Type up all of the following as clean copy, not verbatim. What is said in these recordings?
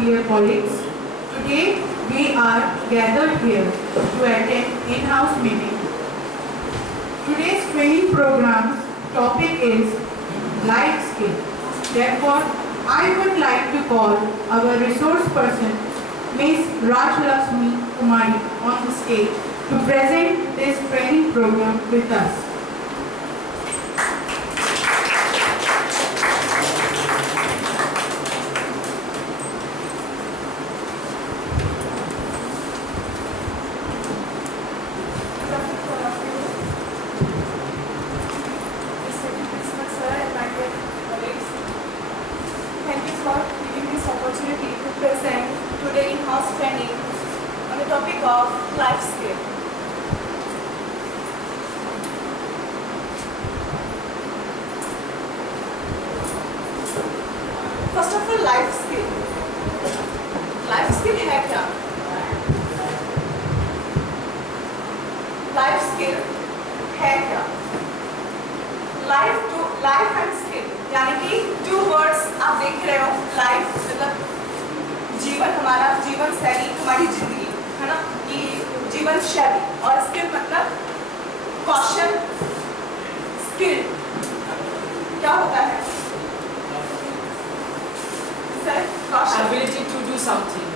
dear colleagues. Today we are gathered here to attend in-house meeting. Today's training program's topic is life skill. Therefore, I would like to call our resource person, Ms. Rajlakshmi Kumari, on the stage to present this training program with us. First of all life skill है क्या? Life skill है क्या? Life and skill यानी कि 2 words आप देख रहे हो। लाइफ मतलब जीवन, हमारा जीवन शैली, हमारी जिंदगी है ना, कि जीवन शैली, और स्किल मतलब कौशल। स्किल क्या होता है? Ability to do something.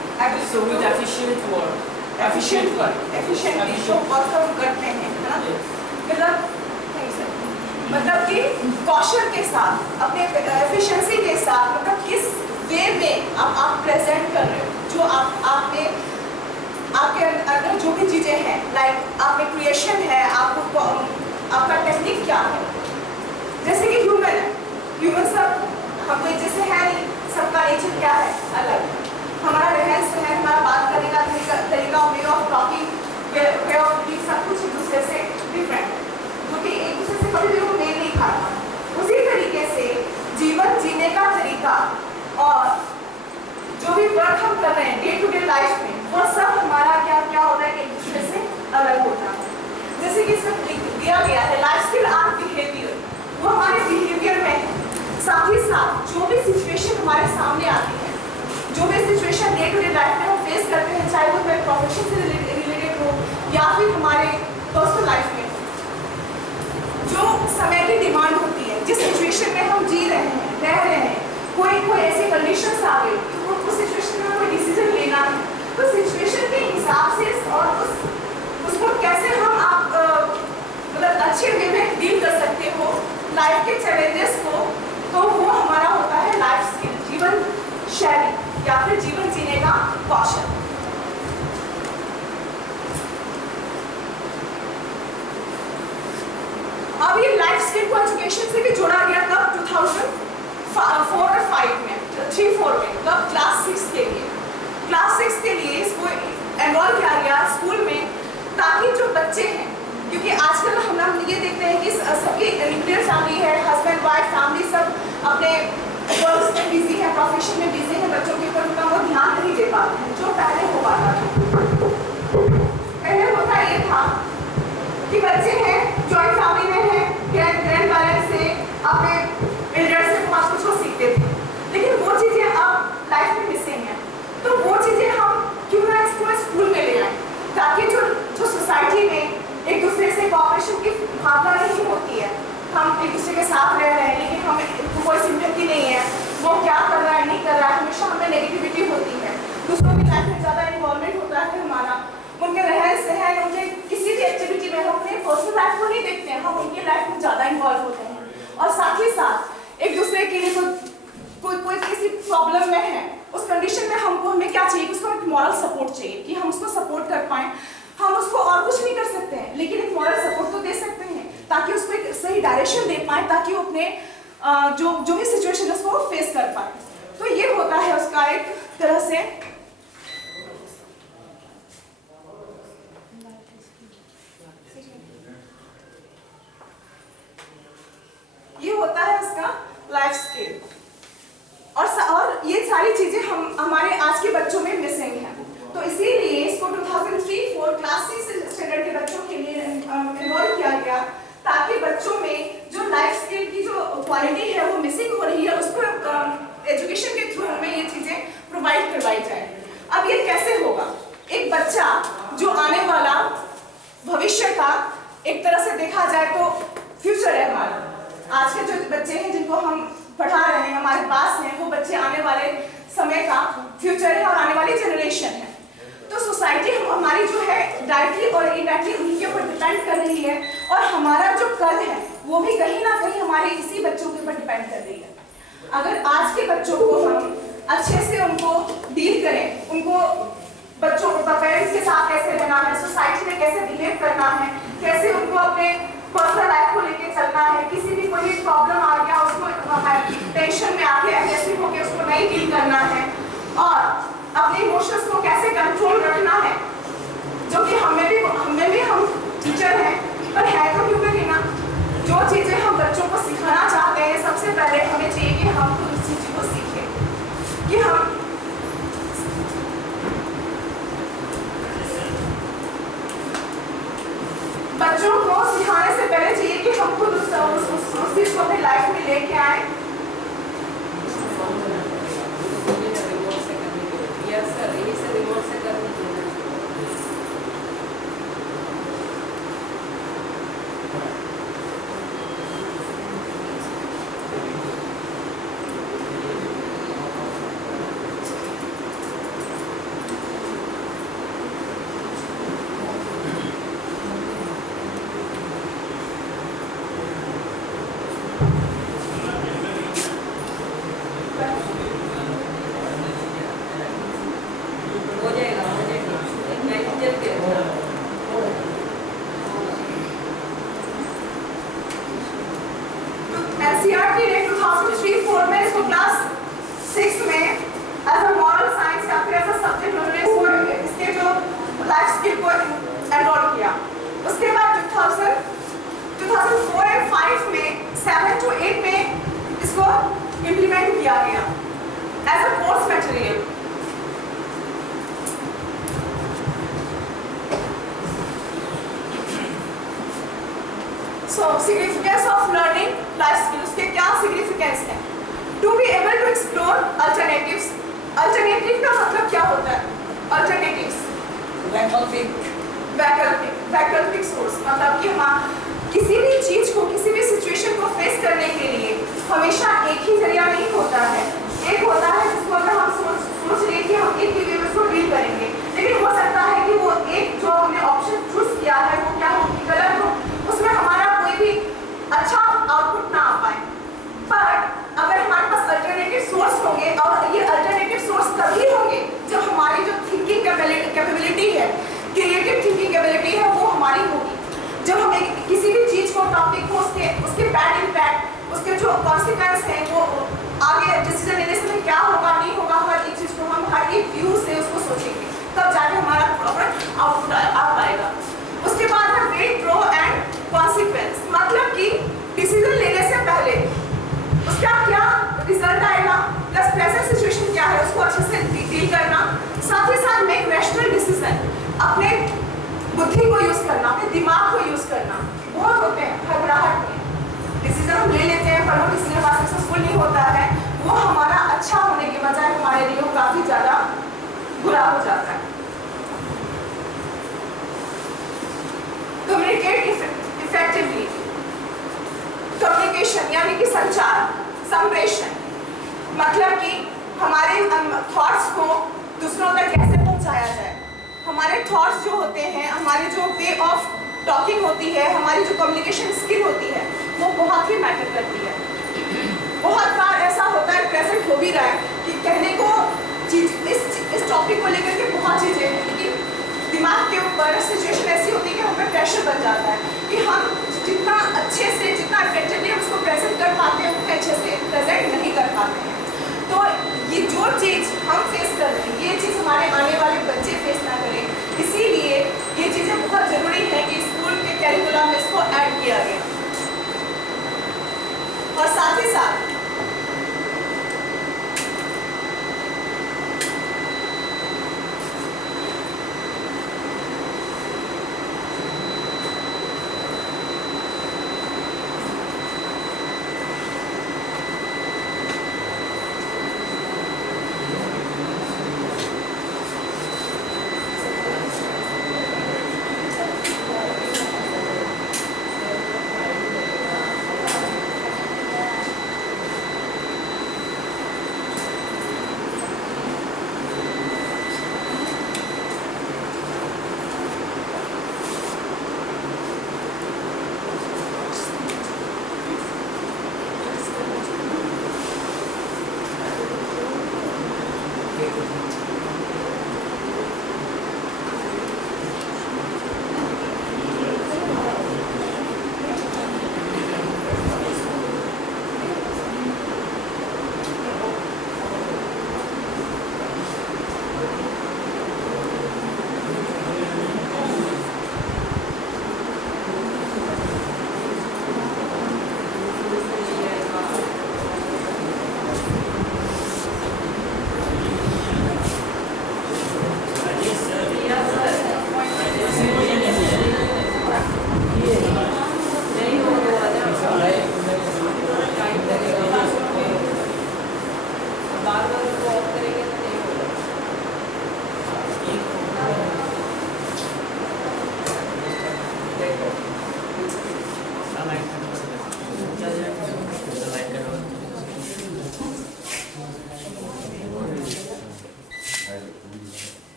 So with efficient work. Efficiently जो वर्क हम करते हैं, है ना? मतलब कि कौशल के साथ, अपने एफिशिएंसी के साथ, मतलब किस वे में आप प्रेजेंट कर रहे हो, जो आपने आपके अंदर जो भी चीजें हैं, लाइक आप में क्रिएशन है, आपका टेक्निक क्या है। जैसे कि ह्यूमन सब हम कोई जैसे है नहीं, सबका नेचर क्या है अलग। हमारा रहन सहन, हमारा बात करने का तरीका, way of talking, way of living, सब कुछ एक दूसरे से डिफरेंट है, जो कि एक दूसरे से कभी भी वो मेल नहीं खाता। उसी तरीके से जीवन जीने का तरीका और जो भी वर्क हम कर रहे हैं डे टू डे लाइफ में, वो सब हमारा क्या होता है, एक दूसरे से अलग होता है। जैसे कि इसमें दिया गया है लाइफ स्किल आर बिहेवियर, वो हमारे बिहेवियर में है। साथ ही साथ जो भी सिचुएशन हमारे सामने आती है, जो भी situation day to day life में हम फेस करते हैं, चाहे वो हमारे प्रोफेशन से रिलेटेड हो या फिर हमारे पर्सनल लाइफ में, जो समय की डिमांड होती है, जिस सिचुएशन में हम जी रहे हैं, रह रहे हैं, कोई ऐसी कंडीशंस आ गई तो उस सिचुएशन में कोई डिसीजन लेना है, तो सिचुएशन के हिसाब से और उसको कैसे हम आप मतलब अच्छे वे में डील कर सकते हो लाइफ के चैलेंजेस को, तो वो हमारा होता है लाइफ स्किल, जीवन शैली या फिर जीवन जीने का कौशल। अब ये लाइफ स्किल को एजुकेशन से भी जोड़ा गया कब? 2004 और 5 में, 3-4 में, कब? क्लास 6 के लिए। क्लास 6 के लिए इसको एनरोल किया गया स्कूल में, ताकि जो बच्चे हैं, क्योंकि आजकल हम ये देखते हैं कि सबकी न्यूक्लियर फैमिली है, हस्बैंड वाइफ फैमिली सब अपने वर्क में बिजी है, प्रोफेशन में बिजी है, बच्चों के ऊपर उनका वो ध्यान नहीं दे पाते हैं जो पहले हो पाता था। पहले होता ये था कि बच्चे हैं, जॉइंट फैमिली में है, ग्रैंड पेरेंट्स से, अपने एल्डर से बहुत कुछ वो सीखते थे, लेकिन वो चीज़ें अब लाइफ में मिसिंग है। तो वो चीज़ें हम क्यों ना इसको स्कूल में ले आए, ताकि जो सोसाइटी में एक दूसरे से कोऑपरेशन की भावना नहीं होती है, हम एक दूसरे के साथ रह रहे हैं लेकिन हमें कोई सिम्पैथी नहीं है, वो क्या कर रहा है नहीं कर रहा है, हमेशा हमें नेगेटिविटी होती है, दूसरों की लाइफ में ज़्यादा इन्वॉल्वमेंट होता है हमारा, उनके रहन सहन, उनके किसी भी एक्टिविटी में हम अपने पर्सनल लाइफ को नहीं देखते हैं, हम उनकी लाइफ में ज़्यादा इन्वॉल्व होते हैं। और साथ ही साथ एक दूसरे के लिए कोई किसी प्रॉब्लम में है, उस कंडीशन में हमें क्या चाहिए, उसको एक मॉरल सपोर्ट चाहिए कि हम उसको सपोर्ट कर पाएँ। हम उसको और कुछ नहीं कर सकते हैं, लेकिन एक मॉरल सपोर्ट तो दे सकते हैं, ताकि उसको एक सही डायरेक्शन दे पाए, ताकि वो अपने जो भी सिचुएशन है उसको फेस कर पाए। तो ये होता है उसका एक तरह से ये होता है उसका लाइफ स्किल। और ये सारी चीजें हमारे आज के बच्चों में मिसिंग है, तो इसीलिए इसको 2003-4 क्लास 6 स्टैंडर्ड के बच्चों के लिए इन्वॉल्व किया गया, ताकि बच्चों में जो लाइफ स्किल की जो क्वालिटी है वो मिसिंग हो रही है, उसको एजुकेशन के थ्रू हमें ये चीजें प्रोवाइड प्रोवाइड करवाई जाए। अब ये कैसे होगा? एक बच्चा जो आने वाला भविष्य का एक तरह से देखा जाए तो फ्यूचर है हमारा। आज के जो बच्चे हैं जिनको हम पढ़ा रहे हैं, हमारे पास हैं, वो बच्चे आने वाले समय का फ्यूचर है और आने वाली जनरेशन है। तो सोसाइटी हमारी जो है डायरेक्टली और इनडायरेक्टली उनके ऊपर डिपेंड कर रही है, और हमारा जो कल है वो भी कहीं ना कहीं हमारे इसी बच्चों के ऊपर डिपेंड कर रही है। अगर आज के बच्चों को हम अच्छे से उनको डील करें, उनको बच्चों पेरेंट्स के साथ कैसे रहना है, सोसाइटी में कैसे बिहेव करना है, कैसे उनको अपने पर्सनल लाइफ को लेके चलना है, किसी भी कोई प्रॉब्लम आ गया उसको टेंशन में आके एग्रेसिव होकर उसको नहीं डील करना है, और अपने इमोशंस को कैसे कंट्रोल रखना है, जो कि हमें भी हम टीचर हैं पर है तो क्यों नहीं ना। जो चीजें हम बच्चों को सिखाना चाहते हैं सबसे पहले हमें चाहिए कि हम खुद उस चीज को सीखें, कि हम बच्चों को सिखाने से पहले चाहिए कि हम खुद उस चीज को अपनी लाइफ में लेके आए। एनसीईआरटी ने 2003-4 में इसको क्लास 6 में एज अ मॉरल साइंस या फिर एज अ सब्जेक्ट उन्होंने इसके जो लाइफ स्किल को एनरोल किया। उसके बाद 2004 एंड 5 में 7 to 8 में इसको इम्प्लीमेंट किया गया as a course material. So significance of learning life skills के क्या significance है? To be able to explore alternatives. Alternative का मतलब क्या होता है? Alternatives. वैकल्पिक सोर्स मतलब कि हम किसी भी चीज को, किसी भी सिचुएशन को फेस करने के लिए हमेशा एक ही जरिया नहीं होता है। एक होता है जिसको अगर हम सोच रहे कि हम एक ही वे में उसको डील करेंगे, लेकिन हो सकता है कि वो एक जो हमने ऑप्शन चूज किया है वो क्या हो, गलत हो, उसमें हमारा कोई भी अच्छा आउटपुट ना आ पाए। पर अगर हमारे पास अल्टरनेटिव सोर्स होंगे, और ये अल्टरनेटिव सोर्स तभी होंगे जब हमारी जो थिंकिंग कैपेबिलिटी है, क्रिएटिव थिंकिंग कैपेबिलिटी है, वो हमारी होगी। जब हमें किसी भी चीज को, टॉपिक को, उसके बैड इम्पैक्ट, उसके जो कॉन्सिक्वेंस हैं, वो आगे डिसीजन लेने से क्या होगा नहीं होगा, हर एक चीज को हम हर एक व्यू से उसको सोचेंगे, तब जाके हमारा प्रॉपर आउटपुट आ पाएगा। उसके बाद है वेट, प्रो एंड कॉन्सिक्वेंस, मतलब कि डिसीजन लेने से पहले उसका क्या रिजल्ट आएगा, प्लस प्रेजेंट सिचुएशन क्या है उसको अच्छे से डील करना, साथ ही साथ मेक रैशनल डिसीजन, अपने बुद्धि को यूज करना, अपने दिमाग को यूज करना। बहुत होते हैं घबराहट में डिसीजन हम ले लेते हैं, पर वो डिसीजन हमारा सक्सेसफुल नहीं होता है, वो हमारा अच्छा होने के बजाय हमारे लिए काफी ज्यादा बुरा हो जाता है। कम्युनिकेट इफेक्टिवली, कम्युनिकेशन यानी कि संचार, संप्रेषण, मतलब कि हमारे थॉट्स को दूसरों तक कैसे पहुंचाया जाए। हमारे थॉट्स जो होते हैं, हमारी जो वे ऑफ टॉकिंग होती है, हमारी जो कम्युनिकेशन स्किल होती है, वो बहुत ही मैटर करती है। बहुत बार ऐसा होता है, प्रेजेंट हो भी रहा है कि कहने को इस टॉपिक को लेकर के बहुत चीजें हैं, लेकिन दिमाग के ऊपर सिचुएशन ऐसी होती है कि हम पे प्रेशर बन जाता है कि हम जितना अच्छे से, जितना इफेक्टिवली हम उसको प्रेजेंट कर पाते हैं, उतने अच्छे से प्रेजेंट नहीं कर पाते हैं। तो ये जो चीज़ हम फेस कर रहे हैं, ये चीज़ हमारे आने वाले बच्चे फेस ना करें, इसीलिए ये चीज़ें बहुत ज़रूरी है कि स्कूल के कैरिकुलम में इसको ऐड किया गया। और साथ ही साथ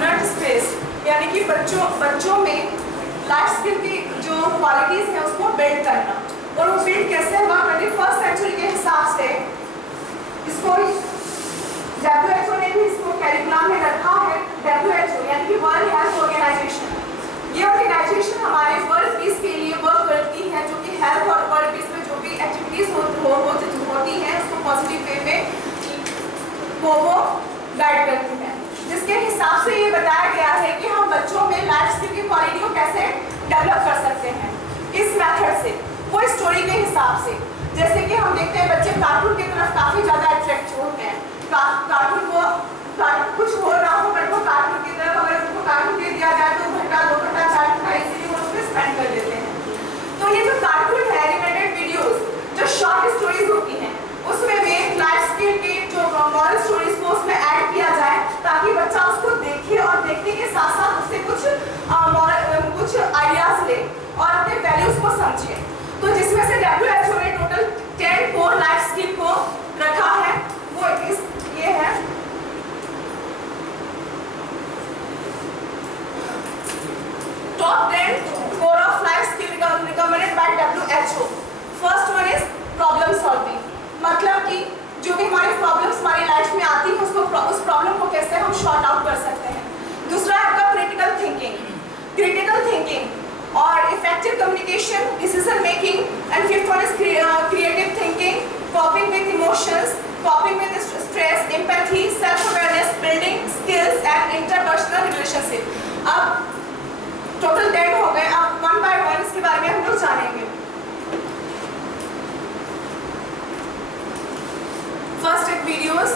नट स्पेस यानी कि बच्चों में लाइफ स्किल की जो क्वालिटीज है उसको बिल्ड करना, और वो बिल्ड कैसे होगा 21st सेंचुरी के हिसाब से इसको WHO ने भी इसको कैरिकुलम में रखा है। WHO यानी कि वर्ल्ड हेल्थ ऑर्गेनाइजेशन, ये ऑर्गेनाइजेशन हमारे वर्ल्ड पीस के लिए वर्क करती है, जो कि हेल्थ और वर्ल्ड पीस में जो भी एक्टिविटीज होती हैं उसको पॉजिटिव वे में वो गाइड करती है, जिसके हिसाब से ये बताया गया है कि हम बच्चों में लाइफ स्किल की क्वालिटी को कैसे डेवलप कर सकते हैं इस मेथड से, वो स्टोरी के हिसाब से। जैसे कि हम देखते हैं बच्चे कार्टून की तरफ काफ़ी ज़्यादा अट्रैक्ट होते हैं, कार्टून को कुछ हो रहा हो बट वो कार्टून की तरफ अगर उनको कार्टून दे दिया जाए तो घंटा 2 घंटा 4 घंटा इजीली वो उसमें स्पेंड कर देते हैं। तो ये जो जिसमें से WHO ने टोटल 10 कोर लाइफ स्किल को रखा है, वो ये है। Top 10 core of life skill recommended by WHO। First one is problem solving, मतलब कि जो भी हमारी प्रॉब्लम्स हमारी लाइफ में आती है उसको उस प्रॉब्लम को कैसे हम शॉर्ट आउट कर सकते हैं। दूसरा है आपका क्रिटिकल थिंकिंग और effective communication, decision making, and fifth one is creative thinking, कॉपिंग with emotions, कॉपिंग with stress, empathy, self awareness, building skills and interpersonal relationship. अब टोटल 10 हो गए, अब वन बाय वन इसके बारे में हम लोग जानेंगे। फर्स्ट एक वीडियोस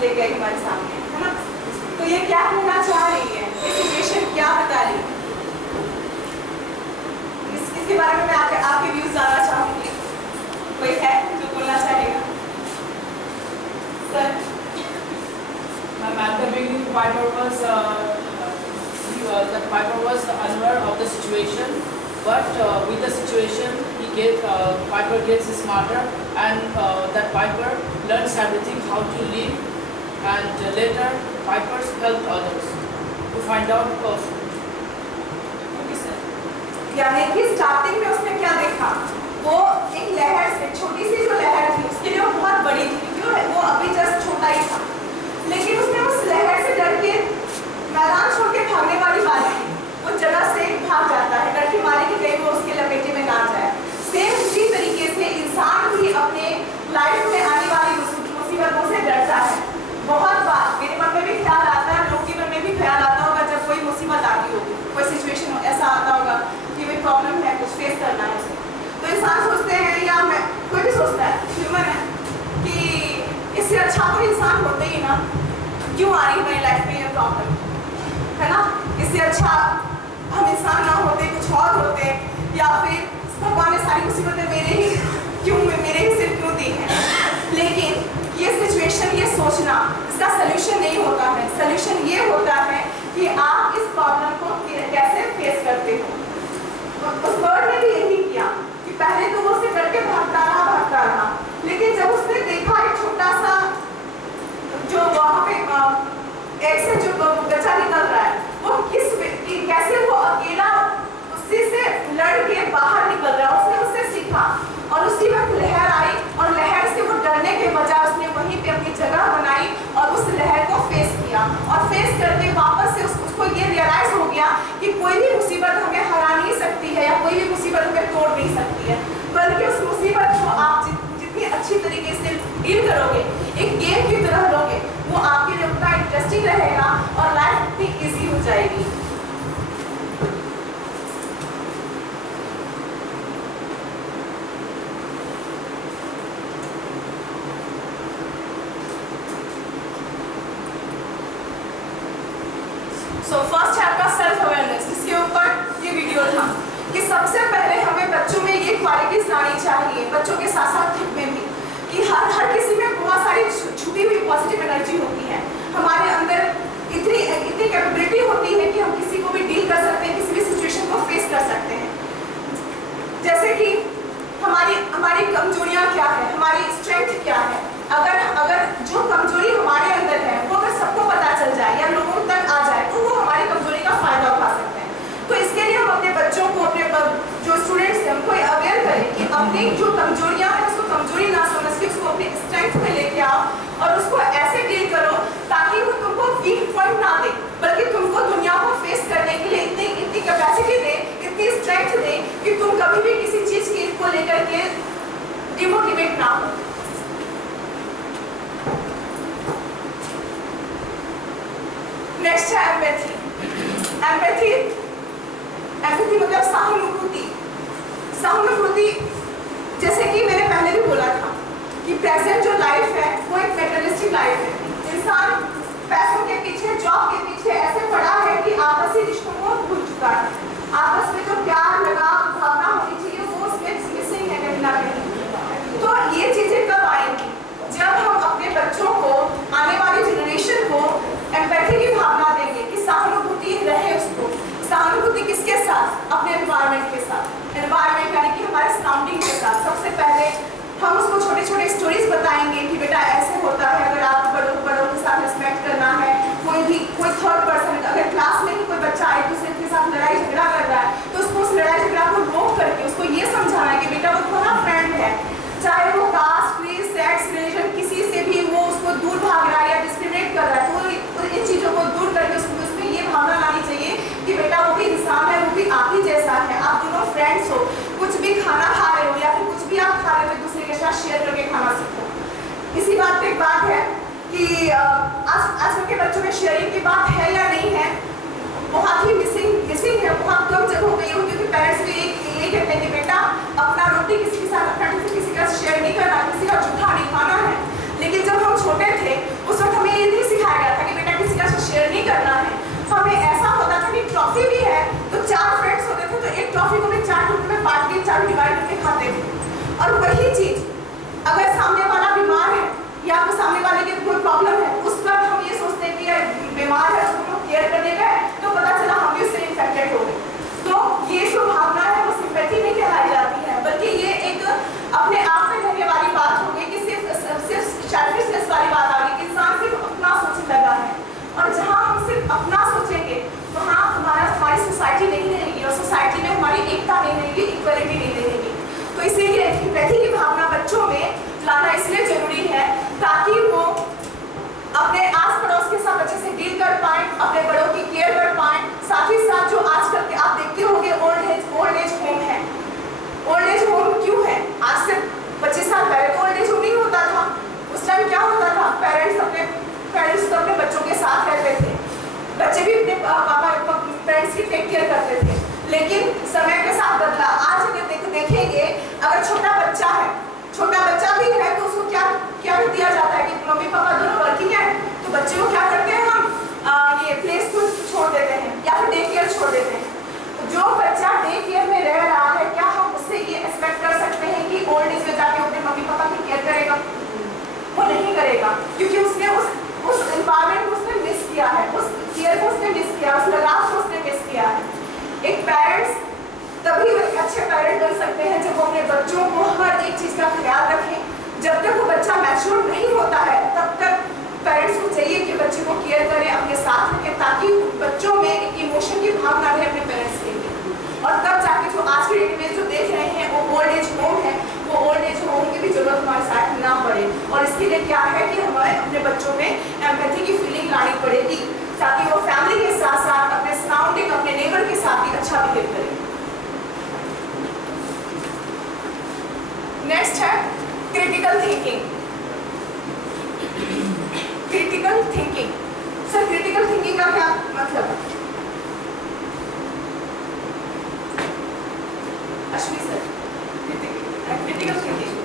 लेके आई हमारे सामने, है ना। तो ये क्या कहना चाह रही है, ये सिचुएशन क्या बता रही है, इसके बारे में मैं आपके व्यूज जानना चाहूंगी। कोई है जो बोलना चाहेगा? Sir. At the beginning, Piper was unaware of the situation, but with the situation, Piper gets smarter, and that Piper learns everything how to live, and later Piper helped others to find out of. यानी कि starting में उसने क्या देखा, वो एक लहर से अच्छा कोई इंसान होते ही ना, क्यों आ रही मेरी लाइफ में ये प्रॉब्लम, है ना? इससे अच्छा हम इंसान ना होते, कुछ और होते, या फिर भगवान ने सारी मुसीबतें मेरे ही सिर क्यों दी हैं। लेकिन ये सिचुएशन, ये सोचना, इसका सोल्यूशन नहीं होता है। सोल्यूशन ये होता है कि आप इस प्रॉब्लम को कैसे फेस करते हो। उस बर्ड ने भी यही किया कि पहले तो वो उसे करके भागता रहा, लेकिन जब उसने देखा एक छोटा सा जो वहाँ पे एक से जो बच्चा निकल रहा है, वो कैसे वो अकेला उसी से लड़ के बाहर निकल रहा है, उसने उससे सीखा। और उसी वक्त लहर आई और लहर से वो डरने के बजाय उसने वहीं पे अपनी जगह बनाई और उस लहर को फेस किया। और फेस करके वापस से उसको ये रियलाइज हो गया कि कोई भी मुसीबत हमें हरा नहीं सकती है, या कोई भी मुसीबत हमें तोड़ नहीं सकती है, बल्कि उस मुसीबत को आप जितनी अच्छी तरीके से डील करोगे, एक गेम की तरह लोगे, वो आपके लिए उतना इंटरेस्टिंग रहेगा और लाइफ इतनी ईजी हो जाएगी। सो फर्स्ट है आपका सेल्फ अवेयरनेस, जिसके ऊपर ये वीडियो था कि सबसे पहले हमें बच्चों में ये क्वालिटीज लानी चाहिए, बच्चों के साथ साथ खुद में भी, कि हर किसी में बहुत सारी छुपी हुई पॉजिटिव एनर्जी होती है। हमारे अंदर इतनी कैपेबिलिटी होती है कि हम किसी को भी डील कर सकते हैं, किसी भी सिचुएशन को फेस कर सकते हैं। जैसे कि हमारी कमजोरियां क्या है, हमारी स्ट्रेंथ क्या है। अगर जो कमजोरी हमारे अंदर है वो अगर सबको पता चल जाए या लोगों तक आ जाए, तो वो हमारी कमजोरी का फायदा उठा सकते हैं। तो इसके लिए हम अपने बच्चों को, अपने जो स्टूडेंट्स हैं उनको अवेयर करें कि अपनी जो कमजोरियां हैं उसको कमजोरी ना समझ के उसको अपनी स्ट्रेंथ में लेके आओ और उसको ऐसे डील करो ताकि वो तुमको वीक पॉइंट ना दे, बल्कि तुमको दुनिया को फेस करने के लिए इतनी कैपेसिटी दे, इतनी स्ट्रेंथ दे कि तुम कभी भी किसी चीज को लेकर के डिमोटिवेट ना हो। नेक्स्ट है एम्पैथी। एम्पैथी मतलब सहानुभूति। जैसे कि मैंने पहले भी बोला था कि प्रेजेंट जो लाइफ है वो एक मेटेरियलिस्टिक लाइफ है। इंसान पैसों के पीछे, जॉब के पीछे ऐसे पड़ा है कि आपसी रिश्तों को भूल चुका है। आपस में जो प्यार, लगाव, भावना होनी चाहिए वो उसमें मिसिंग है कहीं ना कहीं। तो ये चीजें कब आएंगी? जब हम अपने बच्चों को, आने वाली जनरेशन को एम्पैथी की भावना देंगे कि सहानुभूति रहे उसको। सहानुभूति किसके साथ? अपने एनवायरनमेंट के साथ। एनवायरनमेंट यानी कि हमारे सराउंडिंग के साथ। सबसे पहले हम उसको छोटे छोटे स्टोरीज बताएंगे कि बेटा ऐसे होता है, अगर आप बड़ों के साथ रिस्पेक्ट करना है, कोई थर्ड पर्सन, अगर क्लास में ही कोई बच्चा एक दूसरे के साथ लड़ाई झगड़ा कर रहा है तो उसको उस लड़ाई झगड़ा को रोक करके उसको ये समझाना है कि बेटा वो तुम्हारा फ्रेंड है, चाहे वो कास्ट, क्रीड, सेक्स, रिलीजन किसी से भी वो उसको दूर भाग रहा है या डिस्क्रिमिनेट कर रहा है, तो इन चीज़ों को दूर करके उसमें ये भावना लानी चाहिए कि बेटा वो भी इंसान है, वो भी आप ही जैसा है, आप दोनों फ्रेंड्स हो। कुछ भी खाना खा रहे हो या फिर कुछ भी आप खा रहे हो एक दूसरे के साथ शेयर करके खाना सीखो। इसी बात पे एक बात है कि आजकल के बच्चों में शेयरिंग की बात है या नहीं है, बहुत ही मिसिंग है, बहुत कम जगह हो गई हो, क्योंकि पेरेंट्स भी ये कहते हैं कि बेटा अपना रोटी किसी के साथ, अपना टिफिन किसी का शेयर नहीं करना, किसी का जूठा नहीं खाना है। लेकिन जब हम छोटे थे उस वक्त हमें ये नहीं सिखाया गया था कि बेटा किसी का शेयर नहीं करना है। हमें ऐसा होता था कि ट्रॉफी भी है तो 4 फ्रेंड्स होते थे तो एक ट्रॉफी को भी 4 टुकड़े में बांट के 4 डिवाइड करके खाते थे। और वही चीज अगर सामने वाला बीमार है या आपको सामने वाले की कोई प्रॉब्लम है, उस वक्त हम ये सोचते हैं कि ये बीमार है, उसको केयर करने गए तो पता चला हम भी उससे इन्फेक्टेड हो गए। तो ये जो भावना है वो सिंपैथी नहीं कहलाई जाती है, बल्कि ये एक अपने आप में रहने वाली बात हो गई कि सिर्फ सेल्फिशनेस वाली बात आ गई कि इंसान सिर्फ अपना सोचने लगा है। और जहाँ हम सिर्फ अपना सोचेंगे वहाँ हमारी सोसाइटी नहीं रहेगी और सोसाइटी में हमारी एकता नहीं रहेगी, इक्वलिटी नहीं रहेगी। तो इसीलिए एम्पैथी की भावना बच्चों में लाना इसलिए जरूरी है ताकि वो अपने आस पड़ोस के साथ अच्छे से डील कर पाए, अपने बड़ों की केयर कर पाए। साथ ही साथ जो आजकल के आप देखते होंगे ओल्ड एज होम है। ओल्ड एज होम क्यों है? आज से 25 साल पहले तो ओल्ड एज होम नहीं होता था। उस टाइम क्या होता था? पेरेंट्स अपने बच्चों के साथ रहते थे, बच्चे भी अपने पेरेंट्स की टेक केयर करते थे। लेकिन समय के साथ बदला। आज अगर देखेंगे, अगर छोटा बच्चा भी है तो उसको क्या दिया जाता है कि मम्मी पापा करेगा, क्योंकि उसने उस एनवायरनमेंट को उसने मिस किया है, उस केयर को उसने मिस किया, उस लगाव को उसने मिस किया है। एक पेरेंट्स तभी अच्छे पेरेंट बन सकते हैं जब वो अपने बच्चों को हर एक चीज़ का ख्याल रखें। जब तक वो बच्चा मैच्योर नहीं होता है तब तक पेरेंट्स को चाहिए कि बच्चे को केयर करें, अपने साथ रखें, ताकि बच्चों में एक इमोशन की भावना रहे अपने पेरेंट्स के लिए। और तब जाके जो आज के डेट में जो देख रहे हैं वो ओल्ड एज होम है, वो ओल्ड एज होम की भी जरूरत हमारे साथ ना पड़े। और इसके लिए क्या है कि हमें अपने बच्चों में एम्पैथी की फीलिंग लानी पड़ेगी, ताकि वो फैमिली के साथ साथ अपने सराउंडिंग, अपने नेबर के साथ भी अच्छा बिहेव करें। नेक्स्ट है critical thinking. Critical thinking, sir critical thinking का क्या मतलब है? Ashwini sir, critical thinking.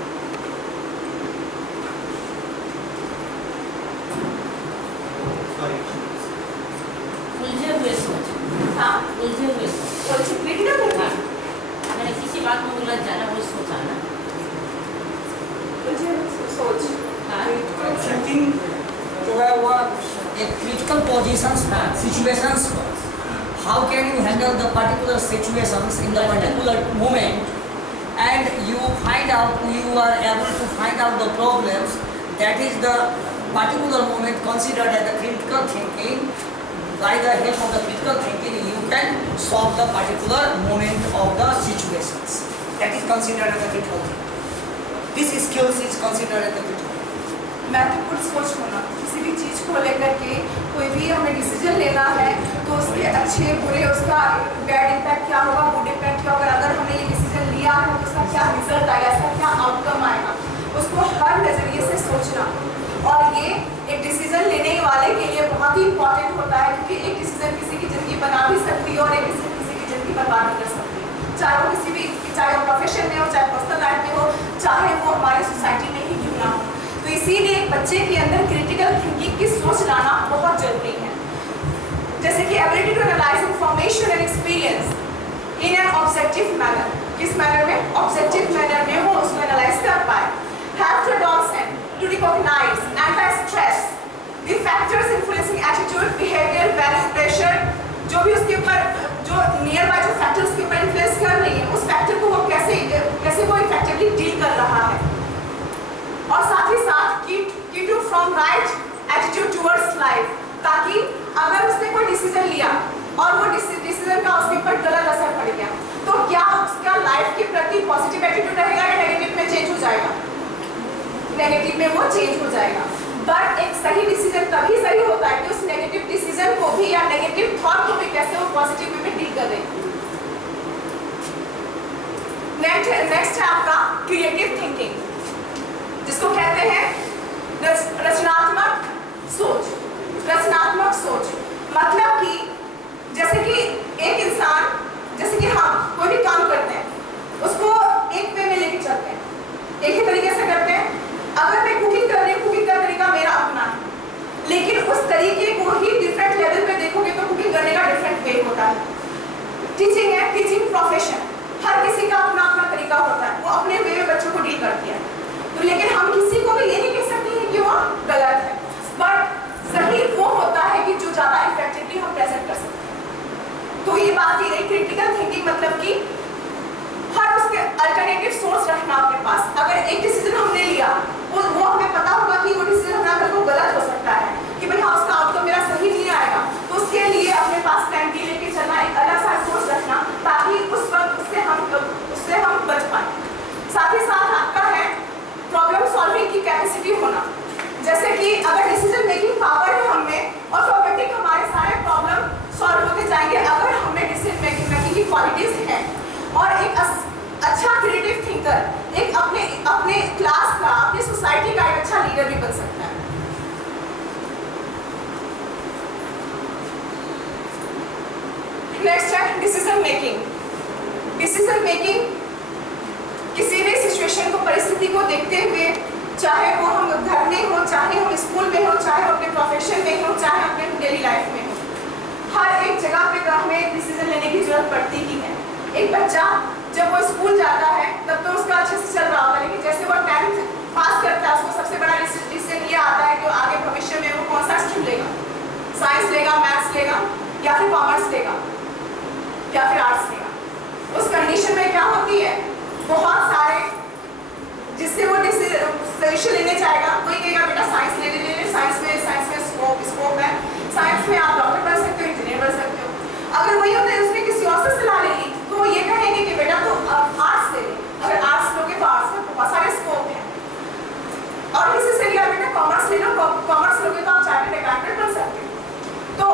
उलझे हुए सोच, हाँ, उलझे हुए सोच, और क्रिटिकल थिंकिंग मैंने किसी बात में उलझ जाना, वो सोचाना। मुझे सोच थिंकिंग जो है वो एक critical positions situations how can you handle the particular situations in the particular moment and you find out, you are able to find out the problems. That is the particular moment considered as the critical thinking. By the help of the critical thinking you can solve the particular moment of the situations. That is considered as the critical thinking. This skills is considered as the critical. मैं तो खुद सोच होना, किसी भी चीज़ को लेकर के कोई भी हमें डिसीजन लेना है तो उसके अच्छे बुरे, उसका बैड इम्पैक्ट क्या होगा, गुड इम्पैक्ट क्या होगा, अगर हमने ये डिसीजन लिया है तो उसका क्या रिजल्ट आएगा, इसका क्या आउटकम आएगा, उसको हर नज़रिए से सोचना। और ये एक डिसीजन लेने वाले के लिए बहुत ही इंपॉर्टेंट होता है, क्योंकि एक डिसीजन किसी की ज़िंदगी बना भी सकती है और एक डिसीजन किसी की ज़िंदगी बर्बाद भी कर सकती है, चाहे वो किसी भी, चाहे वो प्रोफेशन में हो, चाहे पर्सनल लाइफ में हो, चाहे वो हमारी सोसाइटी में ही क्यों ना हो। तो इसीलिए एक बच्चे के अंदर क्रिटिकल थिंकिंग की सोच लाना बहुत जरूरी है। जैसे कि ability to analyse information and experience in an objective manner, किस मैनर में, ऑब्जेक्टिव मैनर में वो उसको एनालाइज कर पाए। Have to adopt to recognise and stress the factors influencing attitude, behaviour, value, pressure, जो भी उसके ऊपर जो नियर बाय जो फैक्टर्स उसके ऊपर इन्फ्लुएंस कर रही है, उस फैक्टर को वो कैसे वो इफेक्टिवली डील कर रहा है। और साथ ही साथ keep to from right attitude towards life, ताकि अगर उसने कोई डिसीजन लिया और वो डिसीजन का उसके ऊपर गलत असर पड़ गया तो क्या उसका लाइफ के प्रति पॉजिटिव एटीट्यूड रहेगा या नेगेटिव में चेंज हो जाएगा, नेगेटिव में वो चेंज हो जाएगा। बट एक सही डिसीजन तभी सही होता है कि उस नेगेटिव डिसीजन को भी या नेगेटिव थॉट को भी कैसे वो पॉजिटिव वे में डील कर दें। नेक्स्ट है आपका क्रिएटिव थिंकिंग, जिसको कहते हैं रचनात्मक सोच। रचनात्मक सोच मतलब कि जैसे कि एक इंसान, जैसे कि हम कोई भी काम करते हैं उसको एक वे में लेके चलते हैं, एक ही तरीके से करते हैं। अगर मैं कुकिंग कर रही हूँ, कुकिंग का तरीका मेरा अपना है, लेकिन उस तरीके को ही डिफरेंट लेवल पे देखोगे तो कुकिंग करने का डिफरेंट वे होता है। टीचिंग है, टीचिंग प्रोफेशन, हर किसी का अपना अपना तरीका होता है, वो अपने वे में बच्चों को डील करती है। तो लेकिन हम किसी को भी ये नहीं कह सकते हैं कि वो गलत है, बट सही वो होता है कि जो ज़्यादा इफेक्टिवली हम प्रेजेंट कर सकते हैं। तो ये बात की गई क्रिटिकल थिंकिंग, मतलब कि हर उसके अल्टरनेटिव सोर्स रखना अपने पास। अगर एक डिसीजन हमने लिया वो हमें पता होगा कि वो डिसीजन हमारा वो गलत हो सकता है, कि भाई हाँ उसका आउटकम मेरा सही नहीं आएगा, तो उसके लिए अपने पास प्लान बी लेके चलना, एक अलग सा सोच रखना, ताकि उस वक्त उससे हम बच पाए। साथ ही साथ आपका है प्रॉब्लम सॉल्विंग की कैपेसिटी होना, जैसे कि अगर डिसीजन मेकिंग पावर है हमें और ऑटोमेटिक हमारे सारे प्रॉब्लम सॉल्व होते जाएंगे अगर हमें डिसीजन मेकिंग की क्वालिटीज हैं। और एक अच्छा क्रिएटिव थिंकर एक अपने क्लास का, अपनी सोसाइटी का एक अच्छा लीडर भी बन सकता है। नेक्स्ट है डिसीजन मेकिंग। डिसीजन मेकिंग किसी भी सिचुएशन को, परिस्थिति को देखते हुए, चाहे वो हम घर में हो, चाहे हम स्कूल में हो, चाहे अपने प्रोफेशन में हो, चाहे अपने डेली लाइफ में हो, हर एक जगह पे हमें डिसीजन लेने की जरूरत पड़ती ही है। एक बच्चा जब वो स्कूल जाता है तब तो उसका अच्छे से चल रहा होता है, लेकिन जैसे वो 10th पास करता है उसको सबसे बड़ा डिसीजन ये आता जिससे वो सजेशन लेने जाएगा, कोई कहेगा बेटा साइंस ले ले, साइंस में स्कोप है, साइंस में आप डॉक्टर बन सकते हो, इंजीनियर बन सकते हो। अगर वही होता है उसने किसी और से सलाह ले ली तो वो ये कहेंगे कि बेटा तो आर्ट्स ले ले, अगर आर्ट्स लोगे तो आर्ट्स में बहुत सारे स्कोप हैं। और किसी से लिया बेटा कॉमर्स ले लो, कॉमर्स लोगे तो आप चार्टर्ड अकाउंटेंट बन सकते हो। तो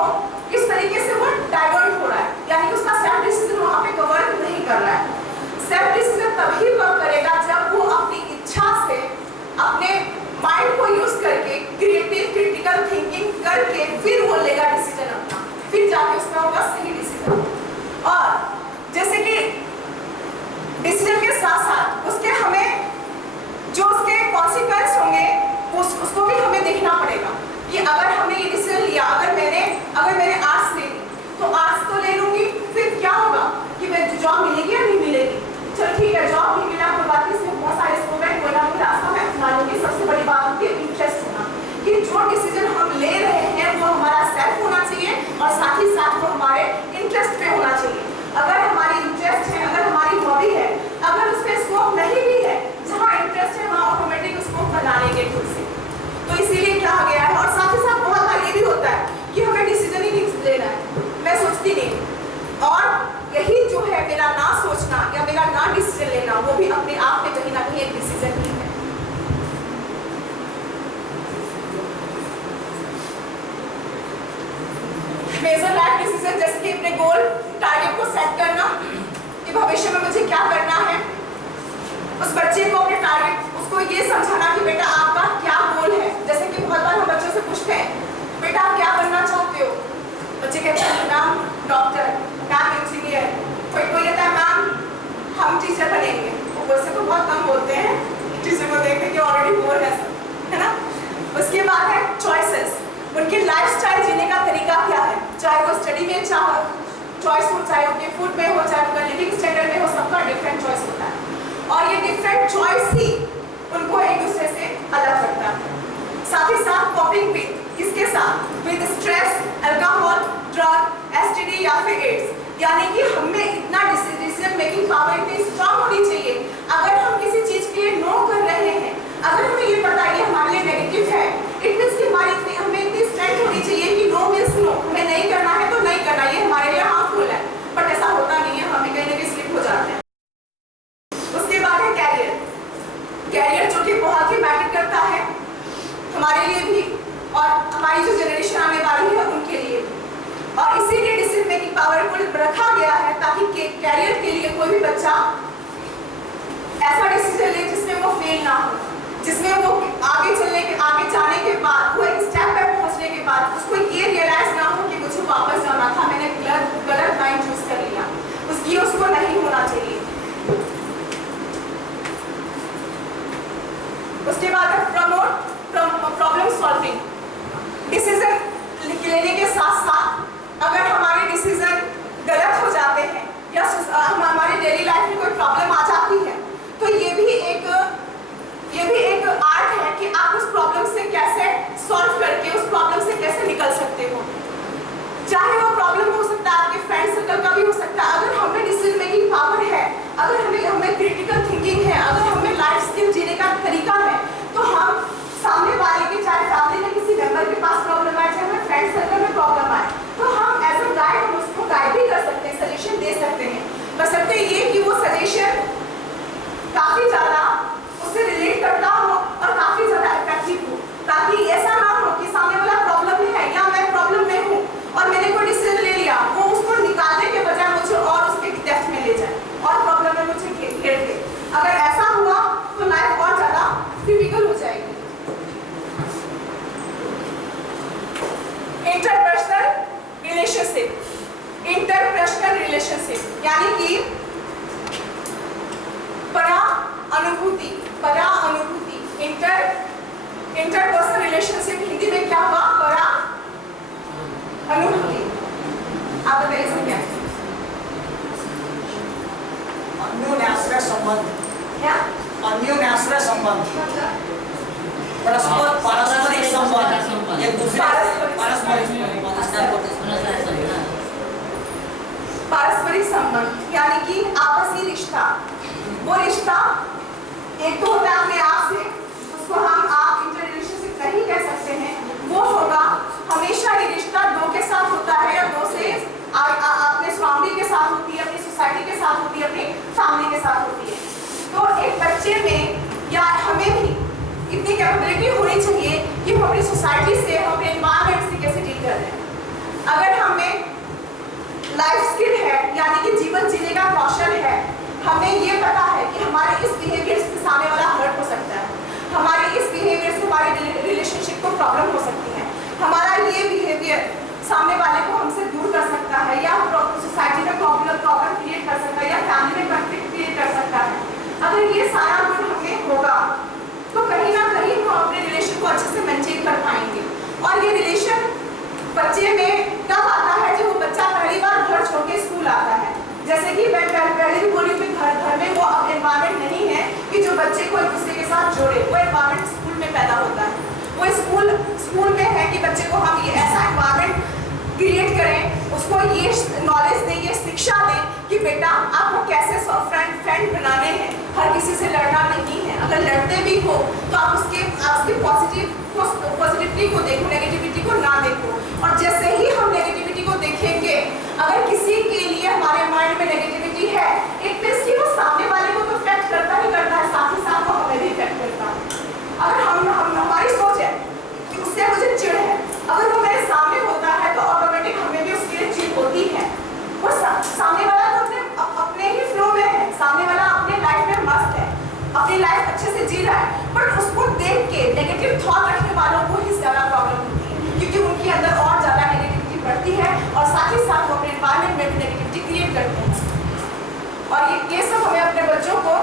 इस तरीके से वो डाइवर्ट हो रहा है, यानी कि उसका सेल्फ डिसीजन वहाँ पे कवर नहीं कर रहा है। सेल्फ डिसीजन तभी वर्क करेगा जब वो अपनी इच्छा से अपने माइंड को यूज करके क्रिएटिव क्रिटिकल थिंकिंग करके फिर वो लेगा डिसीजन अपना, फिर जाके उसका होगा सही डिसीजन। और जैसे कि डिसीजन के साथ साथ उसके हमें जो उसके कॉन्सिक्वेंस होंगे उसको भी हमें देखना पड़ेगा कि अगर हमने ये डिसीजन लिया, अगर मैंने आर्ट्स ले ली तो आर्ट्स तो ले लूंगी, फिर क्या होगा कि मैं जॉब मिलेगी या नहीं मिलेगी। चलो ठीक है, जॉब नहीं मिला कोई बात नहीं, इसमें बहुत सारे स्कोप है, कोई ना कोई रास्ता मैं अपना लूंगी। सबसे बड़ी बात होती है इंटरेस्ट होना, कि जो डिसीजन हम ले रहे हैं वो हमारा सेल्फ होना चाहिए और साथ ही साथ वो हमारे इंटरेस्ट पे होना चाहिए। अगर हमारी इंटरेस्ट है, अगर हमारी हॉबी है, अगर उसमें स्कोप नहीं भी है, जहाँ इंटरेस्ट है वहाँ ऑटोमेटिक स्कोप बना लेंगे खुद से। तो इसीलिए क्या गया है। और साथ ही साथ बहुत बार ये भी होता है कि हमें डिसीजन ही नहीं लेना है, मैं सोचती नहीं, और यही जो है मेरा ना सोचना या मेरा ना डिसीजन लेना, वो भी अपने आप में कहीं ना कहीं एक डिसीजन ही है। मेजर लाइफ डिसीजन जैसे कि अपने गोल टारगेट को सेट करना कि भविष्य में मुझे क्या करना है, उस बच्चे को अपने टारगेट उसको ये समझाना कि बेटा आपका क्या गोल है। जैसे कि बहुत बार हम बच्चों से पूछते हैं बेटा आप क्या बनना चाहते हो, बच्चे कहते हैं मैम डॉक्टर, मैम इंजीनियर, कोई कहता है मैम हम टीचर बनेंगे। वैसे तो बहुत कम बोलते हैं टीचर को देख के ऑलरेडी बोर है ना। उसके बाद है चॉइसेस, उनकी लाइफस्टाइल जीने का तरीका क्या है, चाहे वो स्टडी में चॉइस हो, चाहे उनके फूड में हो, चाहे उनका लिविंग स्टैंडर्ड में हो, सबका डिफरेंट चॉइस होता है और ये डिफरेंट चॉइस ही उनको एक दूसरे से अलग करता है। साथ ही साथ कॉपिंग विद किसके साथ, with stress, alcohol, drug, STD या फिर एड्स। यानी कि हमें इतना डिसीजन मेकिंग पावर इतनी स्ट्रांग होनी चाहिए। अगर हम किसी चीज के लिए नो कर रहे हैं, अगर हमें ये पता है ये हमारे लिए नेगेटिव है, इट मींस कि हमें इतनी स्ट्रेंथ होनी चाहिए कि नो मींस नो, हमें नहीं करना है तो नहीं करना, ये हमारे लिए हार्मफुल है। बट ऐसा होता नहीं है, हमें कहीं ना कहीं स्लिप हो जाते हैं। उसके बाद है कैरियर जो कि बहुत ही मैटर करता है हमारे लिए भी और हमारी जो जनरेशन आने वाली है उनके लिए भी। और इसीलिए डिसीजन मेकिंग पावर को रखा गया है ताकि कैरियर के लिए कोई भी बच्चा ऐसा डिसीजन ले जिसमें वो फेल ना हो, जिसमें वो आगे जाने के बाद वो एक स्टेप पे पहुंचने के बाद उसको ये रियलाइज ना हो कि मुझे वापस जाना था, मैंने गलत लाइन चूज कर लिया, उसको नहीं होना चाहिए। उसके बाद है प्रॉब्लम सॉल्विंग। डिसीजन लेने के साथ साथ अगर हमारे डिसीजन गलत हो जाते हैं या हमारी डेली लाइफ में कोई प्रॉब्लम आ जाती है तो ये भी एक आर्ट है कि आप उस प्रॉब्लम से कैसे सॉल्व करके उस प्रॉब्लम से कैसे निकल सकते हो। चाहे वो प्रॉब्लम हो सकता है आपके फ्रेंड सर्कल का भी हो सकता है। अगर हमें डिसीजन मेकिंग पावर है, अगर हमें क्रिटिकल थिंकिंग है, अगर हमें लाइफ स्किल जीने का तरीका है, तो हम सामने वाले के, चाहे फैमिली में किसी मेंबर के पास प्रॉब्लम आए, चाहे हमें फ्रेंड सर्कल में प्रॉब्लम आए, तो हम एज अ गाइड उसको गाइड भी कर सकते हैं, सजेशन दे सकते हैं। बशर्ते ये कि वो सजेशन काफी ज्यादा उससे रिलेट करता हो और काफी ज्यादा इफेक्टिव हो, ताकि ऐसा ना हो कि सामने वाला प्रॉब्लम में है या मैं प्रॉब्लम में हूँ और मैंने कोई डिसीजन ले लिया, वो उसको निकालने के बजाय मुझे और उसके डेप्थ में ले जाए और प्रॉब्लम में मुझे घेर दे। अगर ऐसा हुआ तो लाइफ बहुत ज्यादा डिफिकल्ट हो जाएगी। इंटरपर्सनल रिलेशनशिप यानी कि पराअनुभूति, इंटरपर्सनल रिलेशनशिप हिंदी में क्या हुआ, पराअनुभूति। आप बताइए इसमें क्या है? अन्योन्याश्रय संबंध, क्या अन्योन्याश्रय संबंध, मतलब पारस्परिक संबंध, एक दूसरे पारस्परिक संबंध यानी कि आपसी रिश्ता। वो रिश्ता एक तो होता है अपने आप से, उसको हम आप इंटर रिलेशनशिप नहीं कह सकते हैं, वो होगा हमेशा ये रिश्ता दो के साथ होता है या दो से अपने स्वामी के साथ होती है, अपनी सोसाइटी के साथ होती है, अपनी फैमिली के साथ होती है। तो एक बच्चे में या हमें भी इतनी कैपेबिलिटी होनी चाहिए कि हम अपनी सोसाइटी से, हम अपने एनवायरनमेंट से कैसे डील कर रहे हैं। अगर हमें लाइफ स्किल है, यानी कि जीवन जीने का कौशल है, हमें ये पता है कि हमारे इस बिहेवियर से सामने वाला हर्ट हो सकता है, हमारे इस बिहेवियर से हमारी रिलेशनशिप को प्रॉब्लम हो सकती है, हमारा ये बिहेवियर सामने वाले को हमसे दूर कर सकता है, या सोसाइटी में प्रॉब्लम क्रिएट कर सकता है, या फैमिली में कॉन्फ्लिक्ट क्रिएट कर सकता है। अगर ये सारा गुण हमें होगा तो कहीं ना कहीं हम अपने रिलेशन को अच्छे से मेंटेन कर पाएंगे। और ये रिलेशन बच्चे में कब आता है, जब वो बच्चा पहली बार घर छोड़ के स्कूल आता है। जैसे कि मैं पहले भी बोली कि घर में वो एनवायरनमेंट नहीं है कि जो बच्चे को एक दूसरे के साथ जोड़े, वो एनवायरनमेंट स्कूल में पैदा होता है। वो स्कूल में है कि बच्चे को हम ये ऐसा एनवायरनमेंट क्रिएट करें, उसको ये नॉलेज दें, ये शिक्षा दें कि बेटा आपको कैसे फ्रेंड बनाने हैं, हर किसी से लड़ना नहीं है। अगर लड़ते भी हो तो आप उसके पॉजिटिविटी को देखो, नेगेटिविटी को ना देखो। और जैसे ही हम नेगेटिविटी को देखेंगे, अगर किसी के लिए हमारे माइंड में नेगेटिविटी है, एक मींस कि वो सामने वाले को तो इफेक्ट करता ही करता है, साथ ही साथ वो हमें भी इफेक्ट करता है। अगर हमारी सोच है कि उससे मुझे चिढ़ है, अगर वो मेरे सामने होता है तो ऑटोमेटिक हमें भी उसके लिए चिढ़ होती है। वो सामने वाला तो अपने ही फ्लो में है, सामने वाला अपने लाइफ में मस्त है, अपनी लाइफ अच्छे से जी रहा है, बट उसको देख के नेगेटिव थॉट रखने वालों को ही ज़्यादा प्रॉब्लम होती है, क्योंकि उनके अंदर और ज़्यादा नेगेटिविटी बढ़ती है और साथ ही साथ वो अपने एनवायरनमेंट में भी नेगेटिविटी क्रिएट करते हैं। और ये सब हमें अपने बच्चों को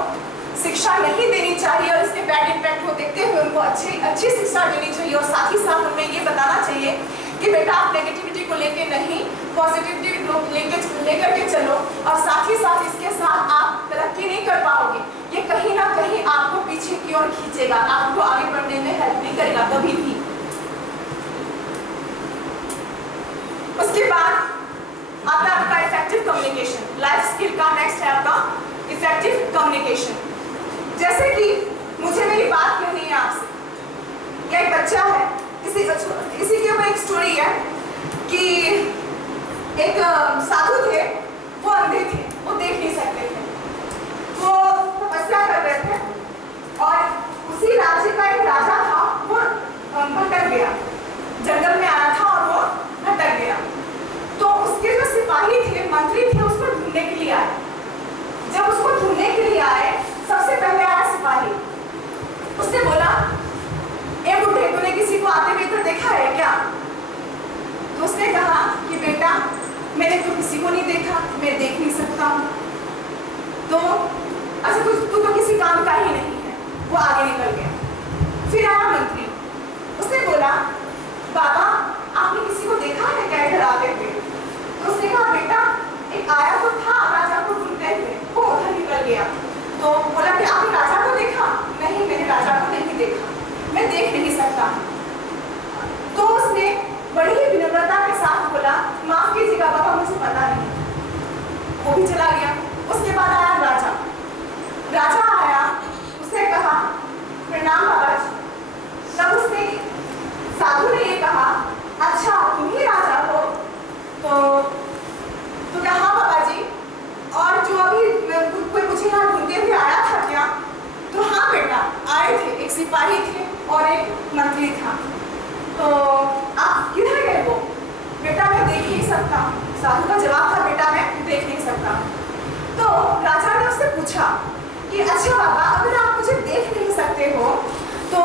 शिक्षा नहीं देनी चाहिए और इसके बैड इम्पैक्ट को देखते हुए उनको अच्छी शिक्षा देनी चाहिए। और साथ ही साथ हमें ये बताना चाहिए कि बेटा आप नेगेटिविटी को लेके नहीं, पॉजिटिविटी को लेकर के चलो, और साथ ही साथ इसके साथ आप तरक्की नहीं कर पाओगे, ये कहीं ना कहीं आपको पीछे की ओर खींचेगा, आपको आगे बढ़ने में हेल्प नहीं करेगा कभी भी। उसके बाद आता है आपका इफेक्टिव कम्युनिकेशन। लाइफ स्किल का नेक्स्ट है आपका इफेक्टिव कम्युनिकेशन। जैसे कि मुझे मेरी बात करनी है आपसे, या एक बच्चा है, इसी के ऊपर एक स्टोरी है कि एक साधु थे, वो अंधे थे, वो देख नहीं सकते थे, वो तपस्या कर रहे थे और उसी राज्य का एक राजा था, वो भटक गया, जंगल में आया था और वो भटक गया। तो उसके जो सिपाही थे, मंत्री थे, उसको ढूंढने के लिए आए। जब उसको ढूंढने के लिए आए, सबसे पहले आया सिपाही, उसने बोला ए बूढ़े, तूने किसी को आते हुए तो देखा है क्या? तो उसने कहा कि बेटा मैंने तो किसी को नहीं देखा, मैं देख नहीं सकता हूँ। तो अच्छा तू तो किसी काम का ही नहीं है। वो आगे निकल गया। फिर आया मंत्री, उसने बोला बाबा आपने किसी को देखा है क्या इधर आते हुए? तो उसने कहा बेटा एक आया तो था राजा को ढूंढते हुए, वो उधर निकल गया। तो बोला कि आपने राजा को देखा? नहीं, मैंने राजा को नहीं देखा, मैं देख नहीं सकता। तो उसने बड़ी ही विनम्रता के साथ बोला माफ कीजिएगा बाबा, मुझे पता नहीं। वो भी चला गया। उसके बाद आया राजा। राजा आया, उसने कहा प्रणाम बाबा जी। तब उसने साधु ने ये कहा अच्छा तुम ही राजा हो? तो क्या हाँ बाबा जी, और जो अभी कोई मुझे यहाँ ढूंढते हुए आया था क्या? तो हाँ बेटा आए थे, एक सिपाही थे और एक मंत्री था। तो आप किधर गए? वो बेटा मैं देख नहीं सकता। साधु का जवाब था बेटा मैं देख नहीं सकता। तो राजा ने उससे पूछा कि अच्छा बाबा अगर आप मुझे देख नहीं सकते हो तो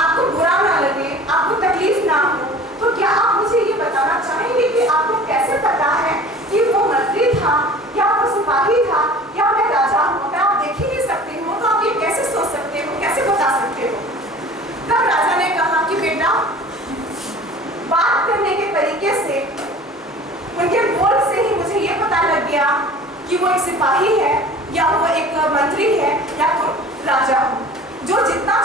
आपको बुरा ना लगे, आपको तकलीफ ना हो, तो क्या आप मुझे ये बताना चाहेंगे कि आपको कैसे पता है कि वो मंत्री था या वो सिपाही था या मैं राजा हूँ? अगर आप देख ही नहीं सकते हो तो आप ये कैसे सोच सकते हो, कैसे बता सकते हो? तब राजा ने कहा कि बेटा बात करने के तरीके से, उनके बोल से ही मुझे ये पता लग गया कि वो एक सिपाही है या वो एक मंत्री है या तो राजा हो। जो जितना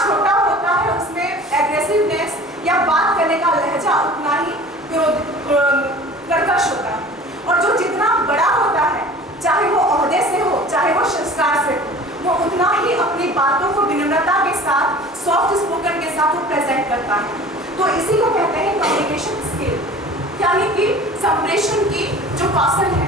करता है। तो इसी को कहते हैं कम्युनिकेशन स्किल, यानी कि संप्रेषण की जो कौशल है,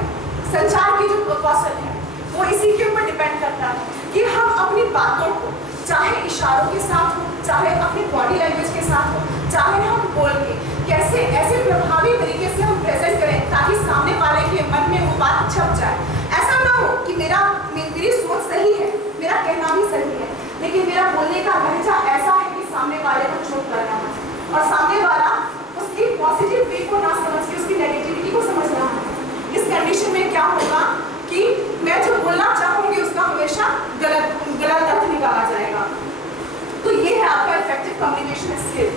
संचार की जो कौशल है, वो इसी के ऊपर डिपेंड करता है कि हम अपनी बातों को चाहे इशारों के साथ हो, चाहे अपनी बॉडी लैंग्वेज के साथ हो, चाहे हम बोल के कैसे ऐसे प्रभावी तरीके से हम प्रेजेंट करें ताकि सामने वाले के मन में वो बात छप जाए। ऐसा ना हो कि मेरी सोच सही है, मेरा कहना भी सही है, लेकिन मेरा बोलने का लहजा ऐसा है कि सामने वाले को चोट करना है और सामने वाला उसकी पॉजिटिव वे को ना समझ के उसकी नेगेटिविटी को समझ रहा है। इस कंडीशन में क्या होगा कि मैं जो बोलना चाहूंगी उसका हमेशा गलत अर्थ निकाला जाएगा। तो ये है आपका effective communication skill.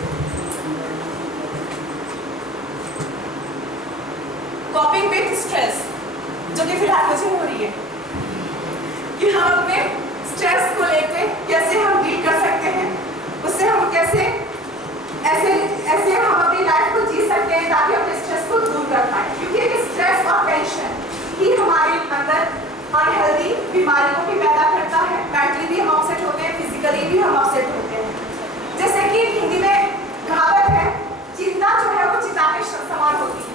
कॉपिंग with stress, जो कि फिलहाल मुझे हो रही है, कि हम अपने स्ट्रेस को लेकर कैसे हम डील कर सकते हैं, उससे हम कैसे ऐसे हम अपनी लाइफ को जी सकते हैं ताकि अपने स्ट्रेस को दूर कर पाए। क्योंकि एक स्ट्रेस और टेंशन ही हमारे अंदर अनहेल्दी बीमारियों को पैदा करता है। मेंटली भी हम अपसेट होते हैं, फिजिकली भी हम अपसेट होते हैं। जैसे कि हिंदी में कहावत है, चिंता जो है वो चिता के समान होती है।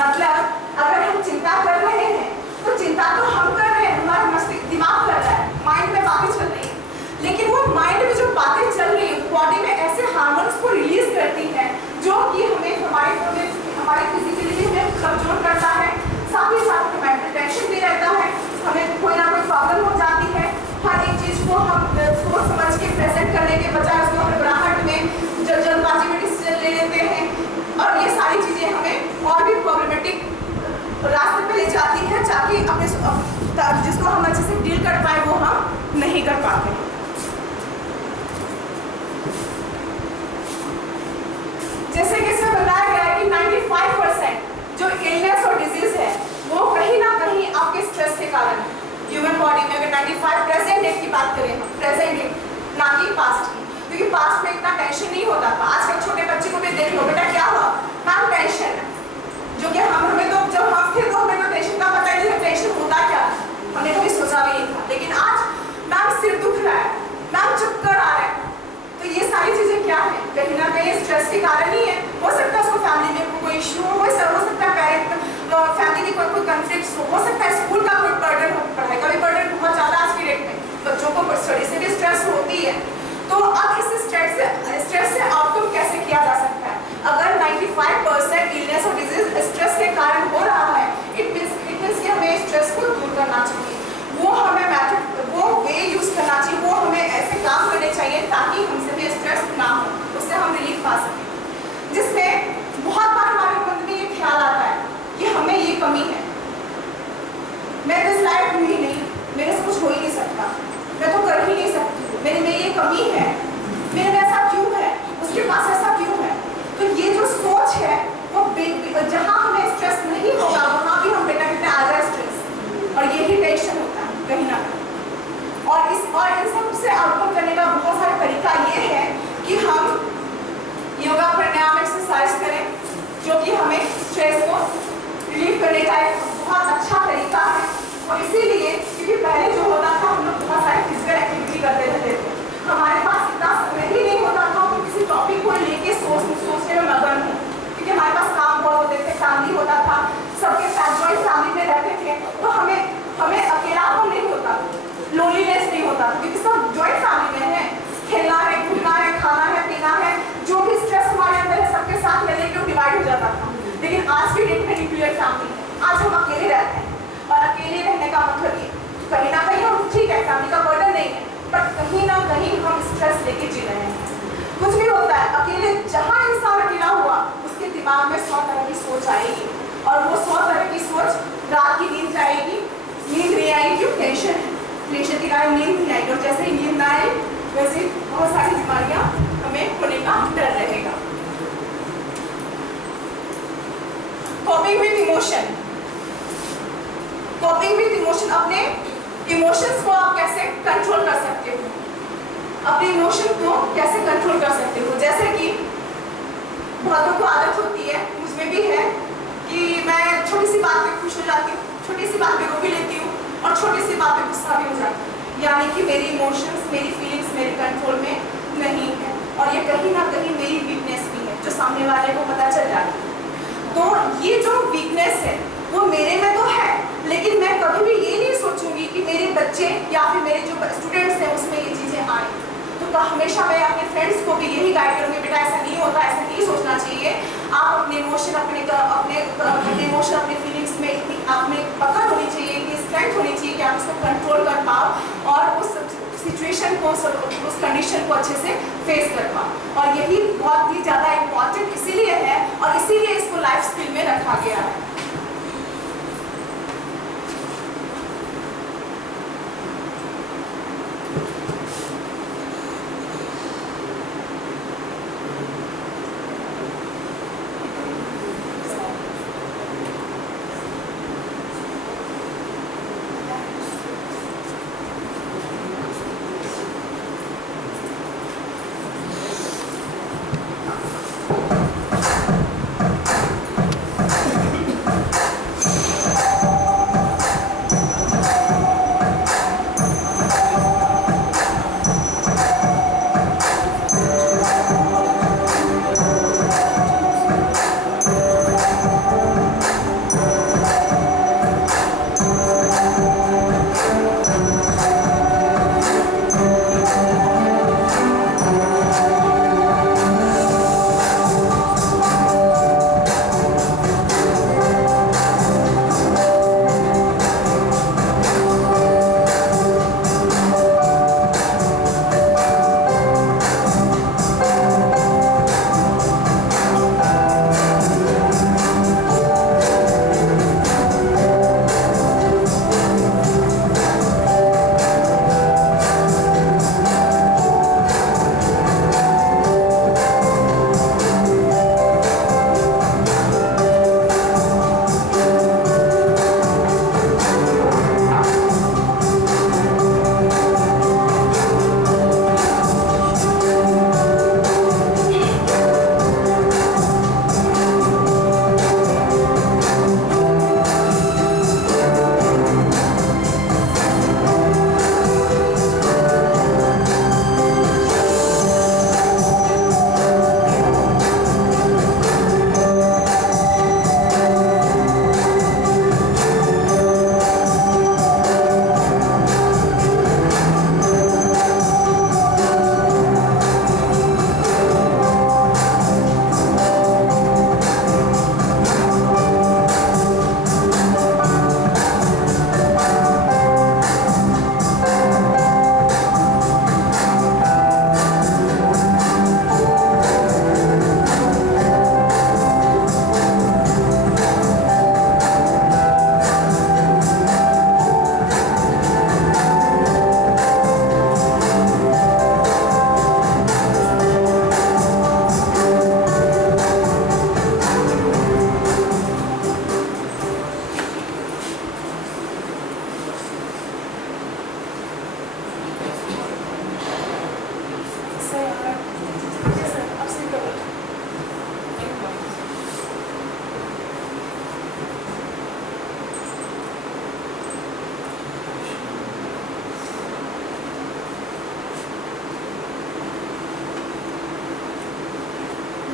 मतलब अगर हम चिंता कर रहे हैं तो चिंता तो हम कर रहे हैं, हमारा मस्तिष्क दिमाग कर रहा है, माइंड में बातें चल रही है, लेकिन वो माइंड में जो बातें चल रही है बॉडी में ऐसे हार्मोन्स को रिलीज करती है जो कि हमें हमारे फिजिकली हमें कमजोर करता है। साथ ही साथ मेंटल टेंशन भी रहता है, हमें कोई ना कोई प्रॉब्लम हो जाती है। हर एक चीज को हम सोच समझ के प्रेजेंट करने के बजाय उसको घबराहट में जल्दबाजी में डिसीजन ले लेते हैं, और ये सारी चीजें हमें और भी प्रॉब्लमेटिक रास्ते पे ले जाती है, ताकि अपने जिसको हम अच्छे से डील कर पाए वो हम नहीं कर पाते। जैसे कि इसमें बताया गया है कि 95% जो इलनेस और डिजीज है वो कहीं ना कहीं आपके स्ट्रेस के कारण है। ह्यूमन बॉडी में अगर 95 प्रेजेंट डेट की बात करें, हम प्रेजेंट डेट ना कि पास्ट की, क्योंकि पास्ट में इतना टेंशन नहीं होता था। आजकल छोटे बच्चे को भी देख लो, बेटा क्या हुआ, मैम टेंशन है, जो कि हमें तो जब हम थे तो हमें तो टेंशन का पता ही नहीं, टेंशन होता क्या, हमने कभी सोचा भी नहीं था। लेकिन आज मैम सिर दुख रहा है, मैम चक्कर आ रहा है, तो ये सारी चीजें क्या है, कहीं ना कहीं स्ट्रेस के कारण ही है। हो सकता है उसको फैमिली में कोई इशू हो सकता है पेरेंट फैमिली की कोई कॉन्फ्लिक्ट हो सकता है, स्कूल का कोई बर्डन हो, पढ़ाई का भी बर्डन बहुत ज्यादा आज की डेट में बच्चों को स्टडी से भी स्ट्रेस होती है। तो अब इस स्ट्रेस से आउटकम कैसे किया जा सकता है? अगर 95% इलनेस और डिजीज स्ट्रेस के कारण हो रहा है, इट मींस कि हमें स्ट्रेस को दूर करना चाहिए। वो हमें मेथड, वो वे यूज करना चाहिए, वो हमें ऐसे काम करने चाहिए ताकि हमसे भी स्ट्रेस ना हो, उससे हम रिलीफ पा सकें। जिसमें बहुत बार हमारे मन में ये ख्याल आता है कि हमें ये कमी है, मैं तो इस लायक हूँ ही नहीं, मेरे से कुछ हो ही नहीं सकता, मैं तो कर ही नहीं सकती, मेरे में ये कमी है, मेरे में ऐसा क्यों है, उसके पास ऐसा क्यों है। तो ये जो सोच है वो जहाँ हमें स्ट्रेस नहीं होगा वहाँ भी हम बेटा कहते आ जाए स्ट्रेस, और यही टेंशन होता है कहीं ना कहीं। और इन सब से आउटकम करने का बहुत सारा तरीका ये है कि हम योगा प्राणायाम एक्सरसाइज करें, जो कि हमें स्ट्रेस को रिलीव करने का एक बहुत अच्छा तरीका है। और इसीलिए क्योंकि पहले जो होता था हम लोग बहुत सारी फिजिकल एक्टिविटी करते रहते थे, हमारे पास इतना समय ही नहीं होता था कि किसी टॉपिक को लेके सोचने में मगन हो, क्योंकि हमारे पास काम बहुत होते थे, फैमिली होता था, सबके साथ जॉइंट फैमिली में रहते थे, तो हमें अकेलापन नहीं होता, लोनलीनेस नहीं होता, क्योंकि सब जॉइंट फैमिली में है, खेलना है, घूमना है, खाना है, पीना है, जो भी स्ट्रेस हमारे अंदर है सबके साथ रहने के डिवाइड हो जाता था। लेकिन आज की डेट में न्यूक्लियर फैमिली, आज हम अकेले रहते हैं, और अकेले रहने का मतलब ये कहीं ना कहीं हम ठीक है, फैमिली का बर्डन नहीं है, बट कहीं ना कहीं हम स्ट्रेस लेके जी रहे हैं। कुछ भी होता है अकेले, जहाँ इंसान अकेला हुआ उसके दिमाग में 100 तरह की सोच आएगी, और वो 100 तरह की सोच रात की नींद जाएगी, नींद नहीं आएगी, क्यों, टेंशन है, टेंशन के कारण नींद नहीं आएगी, और जैसे ही नींद ना आए वैसे बहुत सारी बीमारियां हमें होने का डर रहेगा। कॉपिंग विद इमोशन, कॉपिंग विद इमोशन, अपने इमोशंस को आप कैसे कंट्रोल कर सकते हो, अपने इमोशन को कैसे कंट्रोल कर सकते हो। जैसे कि बहुतों को आदत होती है, मुझमें भी है, कि मैं छोटी सी बात पे खुश हो जाती हूँ, छोटी सी बात पे रो भी लेती हूँ, और छोटी सी बात पे गुस्सा भी हो जाती हूँ, यानी कि मेरी इमोशंस, मेरी फीलिंग्स मेरे कंट्रोल में नहीं है, और ये कहीं ना कहीं मेरी ये जो वीकनेस है वो मेरे में तो है, लेकिन मैं कभी भी ये नहीं सोचूंगी कि मेरे बच्चे या फिर मेरे जो स्टूडेंट्स हैं उसमें ये चीज़ें आए। तो हमेशा मैं अपने फ्रेंड्स को भी यही गाइड करूँगी, बेटा ऐसा नहीं होता, ऐसा नहीं सोचना चाहिए। आप अपने इमोशन अपने इमोशन अपने फीलिंग्स में इतनी आप में पकड़ होनी चाहिए, इतनी स्ट्रेंथ होनी चाहिए कि आप उसको कंट्रोल कर पाओ और उस सिचुएशन को, उस कंडीशन को अच्छे से फेस कर पाओ। और यही बहुत ही ज़्यादा इम्पॉर्टेंट इसीलिए है और इसीलिए इसको लाइफ स्किल में रखा गया है।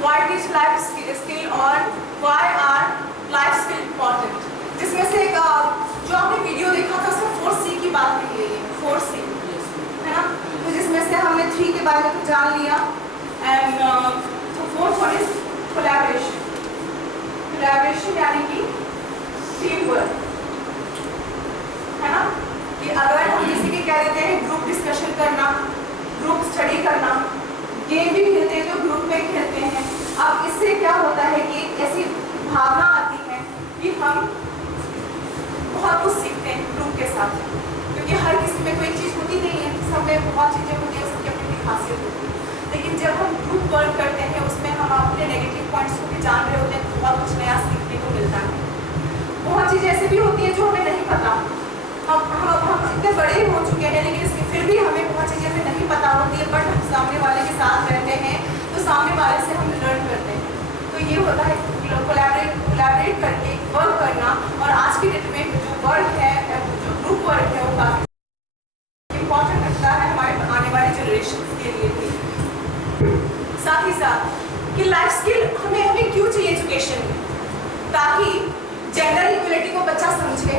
What is life skill और why are life skill important? जिसमें से एक जो आपने वीडियो देखा था उसमें 4C की बात की गई है, 4C है ना? तो जिसमें से हमने 3 के बारे में तो जान लिया and तो 4th one is collaboration. Collaboration यानी कि टीम वर्क है ना? कि अगर हम किसी के कह देते हैं ग्रुप डिस्कशन करना, ग्रुप स्टडी करना, गेम भी खेलते हैं तो ग्रुप में खेलते हैं। अब इससे क्या होता है कि ऐसी भावना आती है कि हम बहुत कुछ सीखते हैं ग्रुप के साथ, क्योंकि हर किसी में कोई चीज़ होती नहीं है, सब में बहुत चीज़ें होती हैं, सबकी अपनी खासियत होती है। लेकिन जब हम ग्रुप वर्क करते हैं उसमें हम अपने नेगेटिव पॉइंट्स को भी जान रहे होते हैं, बहुत कुछ नया सीखने को मिलता है। बहुत चीज़ें ऐसी भी होती हैं जो हमें नहीं पता, हम इतने बड़े हो चुके हैं लेकिन इसके फिर भी हमें बहुत चीज़ें हमें नहीं पता होती है, बट हम सामने वाले के साथ रहते हैं तो सामने वाले से हम लर्न करते हैं। तो ये होता है कोलैबोरेट करके वर्क करना। और आज की डेट में जो वर्क है, जो ग्रुप वर्क है, वो काफ़ी इम्पोर्टेंट लगता है हमारे आने वाले जनरेशन के लिए भी। साथ ही साथ कि लाइफ स्किल हमें क्यों चाहिए एजुकेशन में, ताकि जेंडर इक्वलिटी को बच्चा समझे।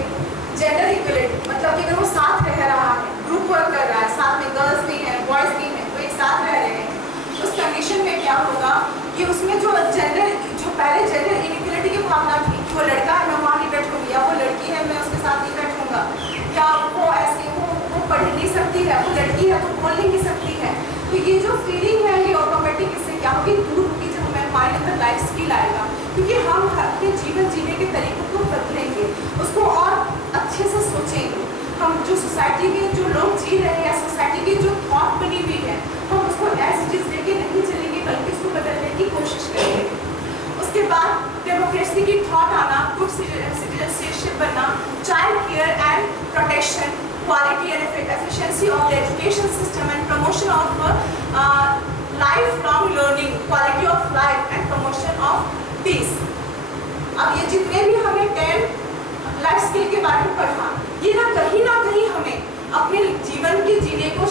जेंडर इक्वलिटी मतलब कि अगर वो साथ रह रहा है, ग्रुप वर्क कर रहा है, साथ में गर्ल्स भी हैं, बॉयज़ भी हैं, तो एक साथ रह रहे हैं, उस कंडीशन में क्या होगा कि उसमें जो पहले जेंडर इनइक्वलिटी की भावना थी, वो लड़का है मैं वहाँ नहीं बैठूंगी, या वो लड़की है मैं उसके साथ नहीं बैठूंगा, या वो ऐसे वो पढ़ नहीं सकती है, वो लड़की है तो बोल नहीं सकती है, तो ये जो फीलिंग है ये ऑटोमेटिक इससे क्या होगी, दूर होगी जब हमारे अंदर लाइफ स्किल आएगा, क्योंकि हम अपने जीवन जीने के तरीकों को बदलेंगे, उसको और अच्छे से सोचेंगे। हम जो सोसाइटी में जो लोग जी रहे हैं या सोसाइटी की जो थॉट बनी हुई है, हम उसको एज इट इज लेके नहीं चलेंगे, बल्कि उसको बदलने की कोशिश करेंगे। उसके बाद डेमोक्रेसी की थॉट आना, गुड सिटीजनशिप बनना, child care and protection, quality and efficiency of the education system and promotion of lifelong learning, quality of life and promotion of peace. अब ये जितने भी हमें 10 लाइफ स्किल के बारे में पढ़ा, ये ना कहीं हमें अपने जीवन के जीने को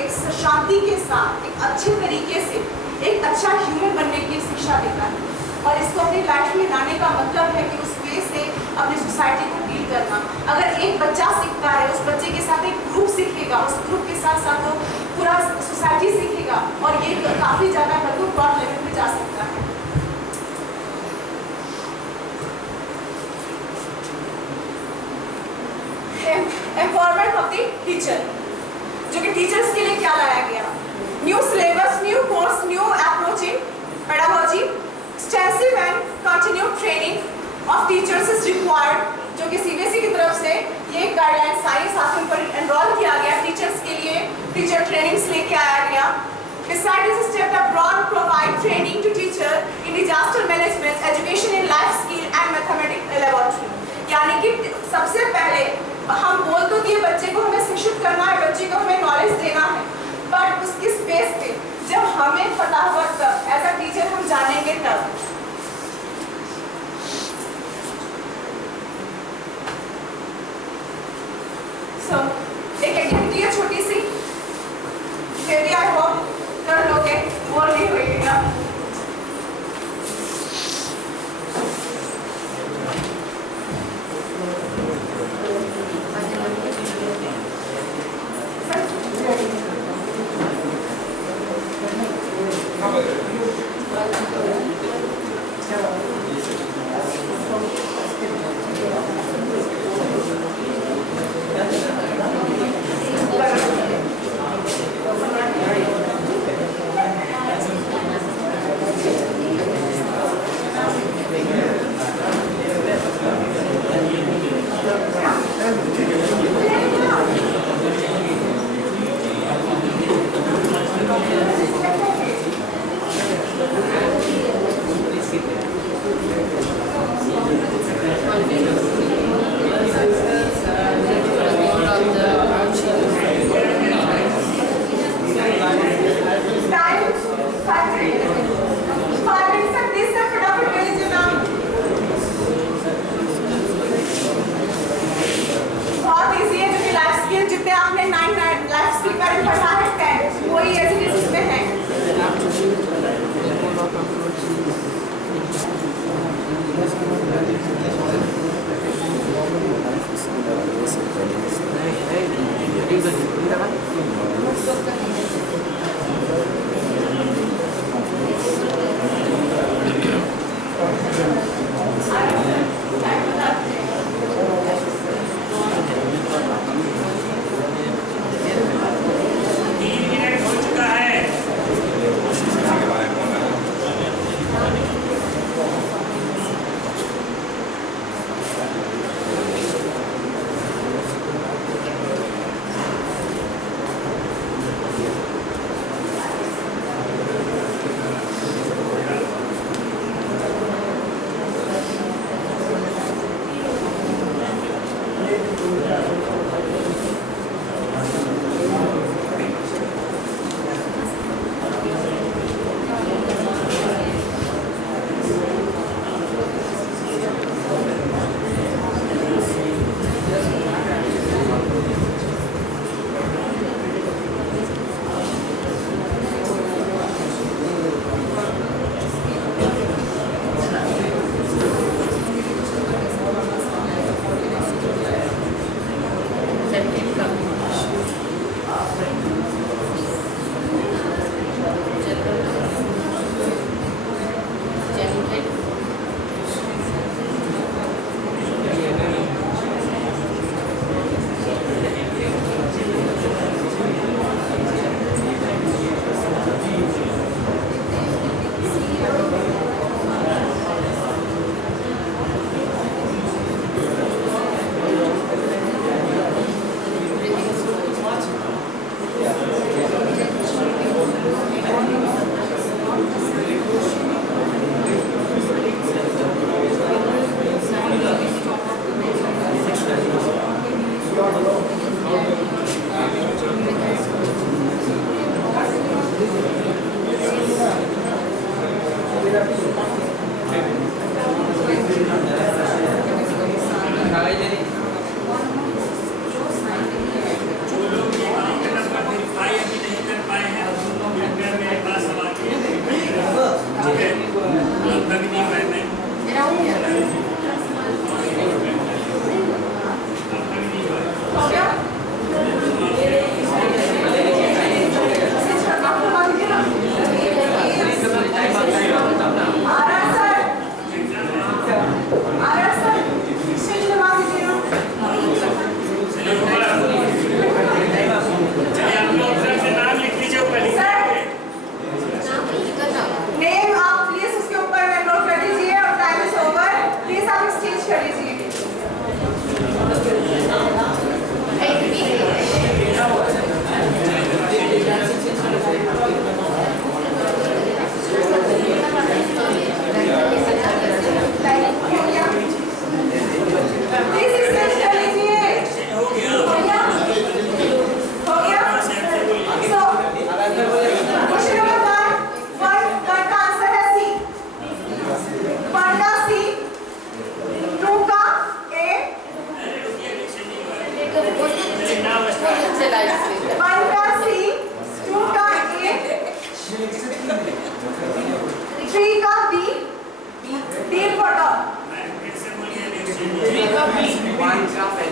एक शांति के साथ, एक अच्छे तरीके से, एक अच्छा ह्यूमन बनने की शिक्षा देता है, और इसको अपनी लाइफ में लाने का मतलब है कि उस वे से अपनी सोसाइटी को डील करना। अगर एक बच्चा सीखता है, उस बच्चे के साथ एक ग्रुप सीखेगा, उस ग्रुप के साथ साथ वो पूरा सोसाइटी सीखेगा, और ये काफ़ी ज़्यादा मतलब ब्रॉड लेवल पे जा सकता है। एम्पावरमेंट ऑफ द टीचर, जो कि टीचर्स के लिए क्या लाया गया, new syllabus, new course, new approach in pedagogy, extensive and continued training of teachers is required, जो कि सीबीएसई की तरफ से ये गाइडलाइन सारी साथियों पर एनरोल किया गया, टीचर्स के लिए टीचर ट्रेनिंग्स लेके आया गया। Besides this step abroad provide training to teacher in disaster management, education in life skill and mathematics laboratory। यानी कि सबसे पहले हम बोल तो दिए बच्चे को हमें शिक्षित करना है, बच्चे को हमें नॉलेज देना है, बट उसकी स्पेस पे जब हमें पता होगा तब एज अ टीचर हम जानेंगे तब। So, एक एक्टिविटी है छोटी सी, फिर भी आई होप कर लोगे, बोर नहीं होइएगा। हो गया?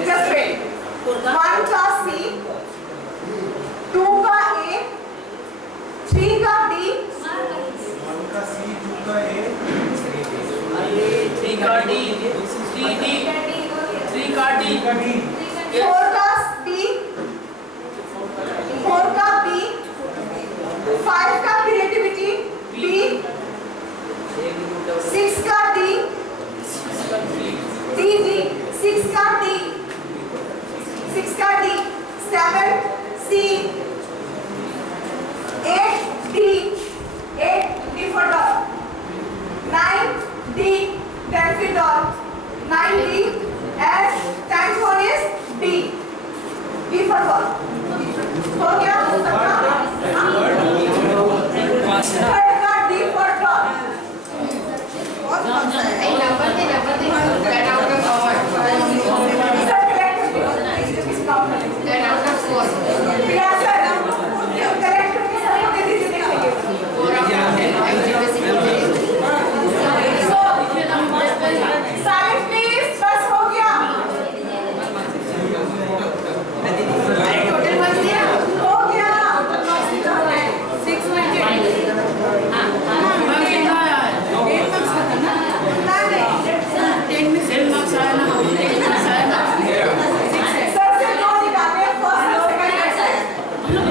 Just wait. One का C, two का A, three का D, Three का D, three D, three का D, four का B, four का B, five का creativity B, six का D, six का D, six का D, seven C, eight D for dog, nine D then for dog, 9D and 10th one is D, D for ball. हो गया सबका? Third का D for dog. Sir correct correct सबको दे दीजिए side please बस हो गया हो गया 6 मिनट सर से दो निकालने फर्स्ट और सेकंड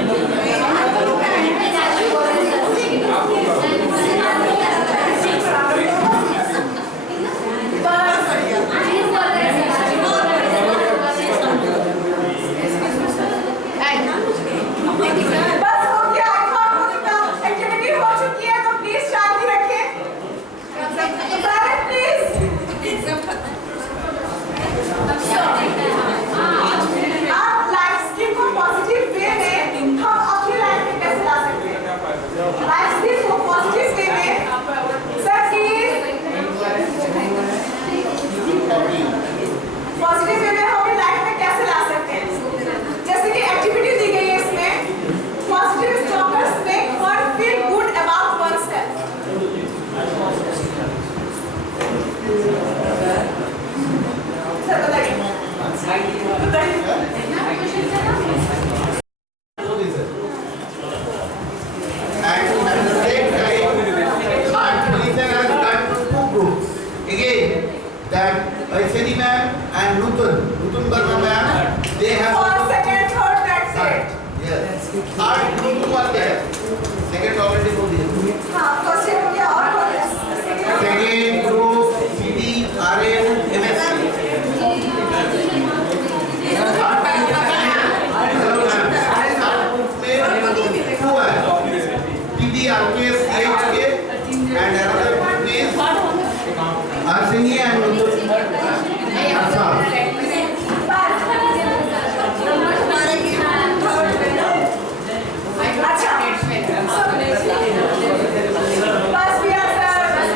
बस हो गया एक्टिविटी हो चुकी है तो प्लीज शांति रखें प्लीज आप लाइफ स्किल को पॉजिटिव वे में हम अपनी लाइफ में कैसे ला सकते हैं लाइफ स्किल को पॉजिटिव वे में सर पॉजिटिव वे में हम अपनी लाइफ में कैसे ला सकते हैं जैसे कि एक्टिविटी दी गई है इसमें positive stalkers make one feel good about oneself sir बताइए And at the same time, art religion has got two groups. Again, that Vaishali ma'am and Nutan Barma ma'am, they have first second third that's art. It Yes. Art group was there. Second already both दिए. हां first हो गया और हो गया Second group CD, RM, MSc. Two है. PD, RKS, IHK, and another group is Arsini and Nutan. अच्छा बस भैया सर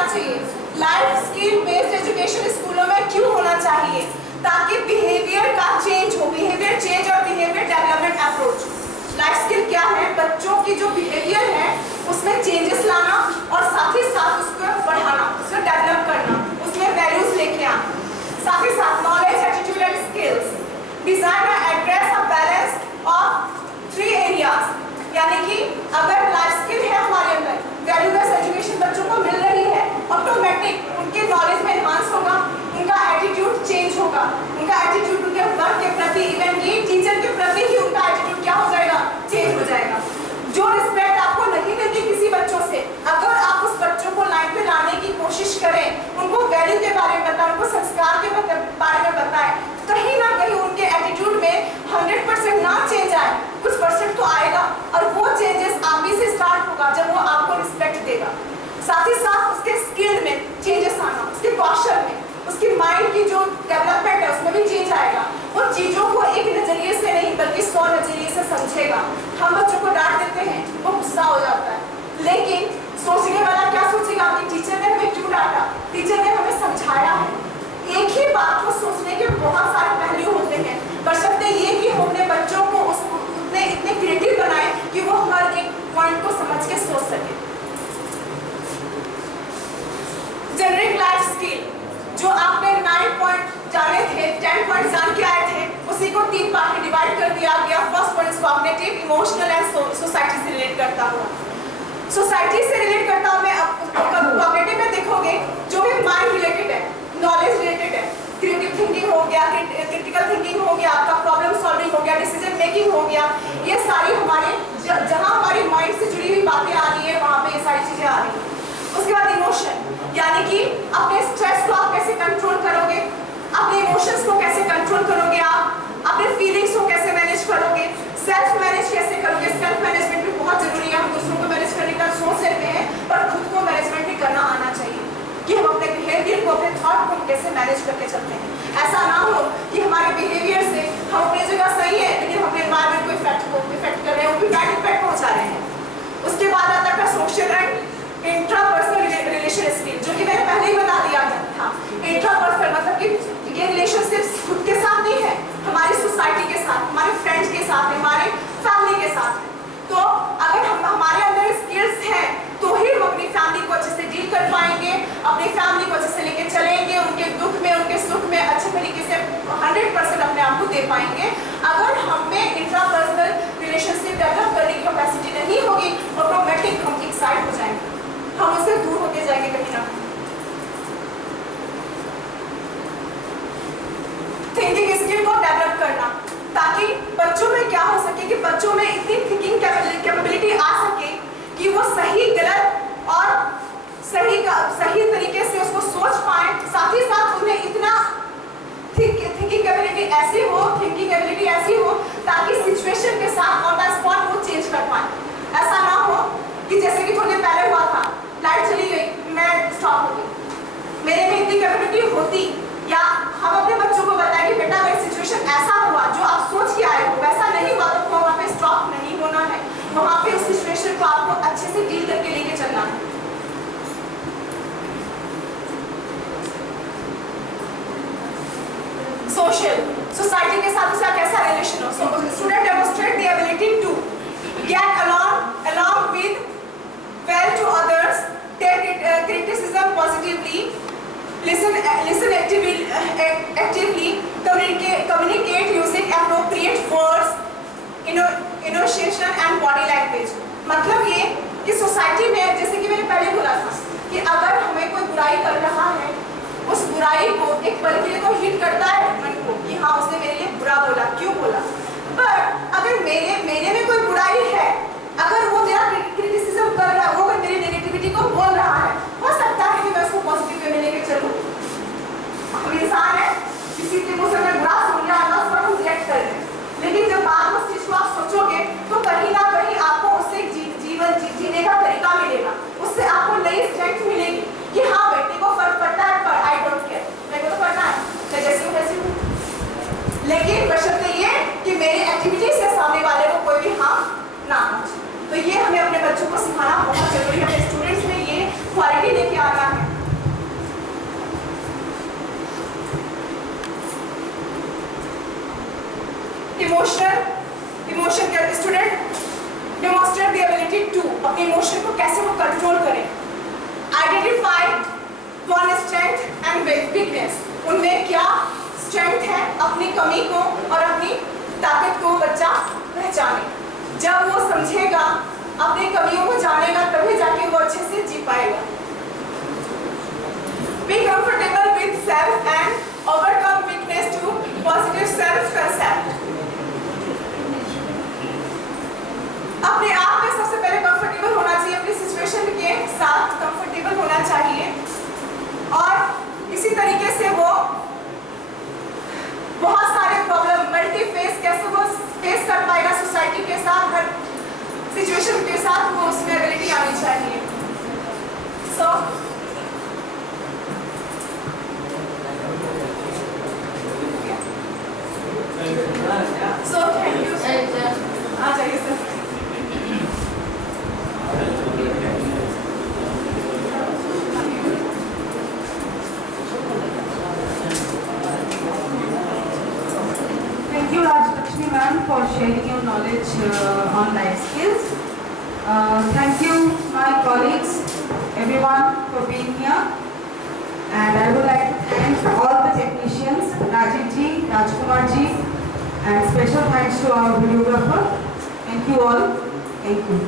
होना चाहिए? लाइफ स्किल बेस्ड एजुकेशन स्कूलों में क्यों होना चाहिए? ताकि बिहेवियर का चेंज हो, बिहेवियर चेंज और behaviour development approach. Life skill क्या है? बच्चों की जो बिहेवियर है उसमें चेंजेस लाना और साथ ही साथ उसको बढ़ाना, उसको डेवलप करना, उसमें वैल्यूज लेके आना। साथ ही साथ knowledge, attitude and skills. Design and address a balance of 3 areas, यानी कि अगर लाइफ स्किल है हमारे अंदर, वैल्यू बेस्ड एजुकेशन बच्चों को मिल रही है, ऑटोमेटिक उनके नॉलेज में एनहांस होगा, उनका एटीट्यूड चेंज होगा, उनका एटीट्यूड उनके वर्क के प्रति, इवन ये टीचर के प्रति ही उनका एटीट्यूड क्या हो जाएगा? चेंज हो जाएगा। जो रिस्पेक्ट आपको नहीं मिलती किसी बच्चों से, अगर आप उस बच्चों को लाइन पे लाने की कोशिश करें, उनको वैल्यू के बारे में बताएं, उनको संस्कार के बारे में बताएं, कहीं ना कहीं उनके एटीट्यूड में 100% ना चेंज आए, कुछ परसेंट तो आएगा, और वो चेंजेस आप ही से स्टार्ट होगा जब वो आपको रिस्पेक्ट देगा। साथ ही साथ उसके स्किल में चेंजेस आना, उसके कौशल में, उसकी माइंड की जो डेवलपमेंट है उसमें भी चेंज आएगा। वो चीज़ों को एक नज़रिए से नहीं बल्कि 100 नज़रिए से समझेगा। हम बच्चों को डांट देते हैं, वो गुस्सा हो जाता है, लेकिन सोचने वाला क्या सोचेगा कि टीचर ने हमें क्यों डांटा, टीचर ने हमें समझाया है। एक ही बात को सोचने के बहुत सारे पहलू होते हैं, बशर्ते ये कि हम अपने बच्चों को इतने क्रिएटिव बनाए कि वो हर एक पॉइंट को समझ के सोच सके। जेनरिक लाइफ स्किल, जो आपने 9 पॉइंट जाने थे, 10 पॉइंट जान के आए थे, उसी को 3 पार्ट में डिवाइड कर दिया गया। First point cognitive, emotional and society से रिलेट करता हुआ। सोसाइटी से रिलेट करता हुआ मैं कॉग्निटिव में देखोगे जो भी माइंड रिलेटेड है, नॉलेज रिलेटेड है, क्रिएटिव थिंकिंग हो गया, क्रिटिकल थिंकिंग हो गया, आपका प्रॉब्लम सॉल्विंग हो गया, डिसीजन मेकिंग हो गया, ये सारी हमारे जहाँ हमारी माइंड से जुड़ी हुई बातें आ रही है वहाँ पे ये सारी चीजें आ रही हैं। उसके बाद इमोशन, यानी कि अपने स्ट्रेस को आप कैसे कंट्रोल करोगे, अपने इमोशंस को कैसे कंट्रोल करोगे, आप अपने फीलिंग्स को कैसे मैनेज करोगे, सेल्फ मैनेज कैसे करोगे। सेल्फ मैनेजमेंट भी बहुत जरूरी है। हम दूसरों को मैनेज करने का सोच लेते हैं, पर खुद को मैनेजमेंट भी करना आना चाहिए कि हम अपने बिहेवियर को, अपने थॉट को कैसे मैनेज करके चलते हैं। ऐसा ना हो कि हमारे बिहेवियर से हम अपनी जगह सही है लेकिन हम अपने एनवायरमेंट को इफेक्ट कर रहे हैं, वो भी बैड इफेक्ट पहुंचा रहे हैं। उसके बाद आता है social and intrapersonal relation skill, जो कि मैंने पहले ही बता दिया था। इंट्रापर्सनल मतलब कि ये रिलेशनशिप खुद के साथ नहीं है, हमारी सोसाइटी के साथ, हमारे फ्रेंड्स के साथ, हमारे फैमिली के साथ। तो अगर हमारे अंदर स्किल्स हैं तो ही हम अपनी फैमिली को अच्छे से डील कर पाएंगे, अपनी फैमिली को अच्छे से लेके चलेंगे, उनके दुख में, उनके सुख में अच्छे तरीके से 100% अपने आप को दे पाएंगे। अगर हमें इंट्रापर्सनल रिलेशनशिप डेवलप करने की कैपेसिटी नहीं होगी, ऑटोमेटिक हम एक साइड हो जाएंगे, हम उससे दूर होते जाएंगे कहीं ना कहीं। थिंकिंग स्किल को डेवलप करना, ताकि बच्चों में क्या हो सके कि बच्चों में इतनी थिंकिंग कैपेबिलिटी आ सके कि वो सही गलत और सही तरीके से उसको सोच पाए। साथ ही साथ उन्हें इतना थिंकिंग एबिलिटी ऐसी हो ताकि सिचुएशन के साथ ऑन द स्पॉट वो चेंज कर पाए। ऐसा ना हो कि जैसे कि थोड़ी पहले हुआ था, लाइट चली गई, मैं स्टॉप हो गई, मेरे में इतनी कैपेबिलिटी होती, या हम अपने बच्चों को बताएं कि बेटा अगर सिचुएशन ऐसा हुआ जो आप सोच के आए हो वैसा नहीं हुआ तो वहाँ पे स्टॉप नहीं होना है, वहाँ पे उस सिचुएशन को आपको अच्छे से डील करके लेके चलना है। सोसाइटी के साथ उसका कैसा रिलेशन हो। Student demonstrate the ability to get along with well to others, take criticism positively, listen actively, communicate using appropriate words, enunciation and body language। मतलब ये कि सोसाइटी में, जैसे कि मैंने पहले बोला था कि अगर हमें कोई बुराई कर रहा है, उस बुराई को एक पल के लिए तो हिट करता है मन को कि हाँ उसने मेरे लिए बुरा बोला, क्यों बोला। पर अगर मेरे में कोई बुराई है, अगर वो मेरा क्रिटिसिज्म कर रहा है, वो अगर मेरी नेगेटिविटी को बोल रहा है, हो सकता है कि मैं उसको पॉजिटिव वे में लेके चलूं। हम इंसान है, किसी के मुंह से मैं बुरा सुन लिया ना, उस पर हम रिएक्ट कर रहे हैं, लेकिन जब बाद में उस चीज को आप सोचोगे तो कहीं ना कहीं आपको उससे जीवन जीने का तरीका मिलेगा, उससे आपको नई स्ट्रेंथ मिलेगी कि हाँ इमोशन के student demonstrate the ability to, अपने इमोशन को कैसे वो कंट्रोल करें। Identify one strength and weakness, उनमें क्या स्ट्रेंथ है, अपनी कमी को और अपनी ताकत को बच्चा पहचाने। जब वो समझेगा, अपनी कमियों को जानेगा, तभी जाके वो अच्छे से जी पाएगा। Be comfortable with self and overcome weakness to positive self concept. अपने आप में सबसे पहले कंफर्टेबल होना चाहिए, अपनी सिचुएशन के साथ कंफर्टेबल होना चाहिए और इसी तरीके से वो बहुत सारे प्रॉब्लम मल्टी फेस कैसे वो फेस कर पाएगा सोसाइटी के साथ, हर सिचुएशन के साथ वो उसमें एबिलिटी आनी चाहिए। So thank you sir. आ जाइए sir. Thank you, Rajlakshmi ma'am, for sharing your knowledge on life skills. Thank you, my colleagues, everyone, for being here. And I would like to thank all the technicians, Rajiv ji, Rajkumar ji, and special thanks to our videographer. Thank you all. Thank you.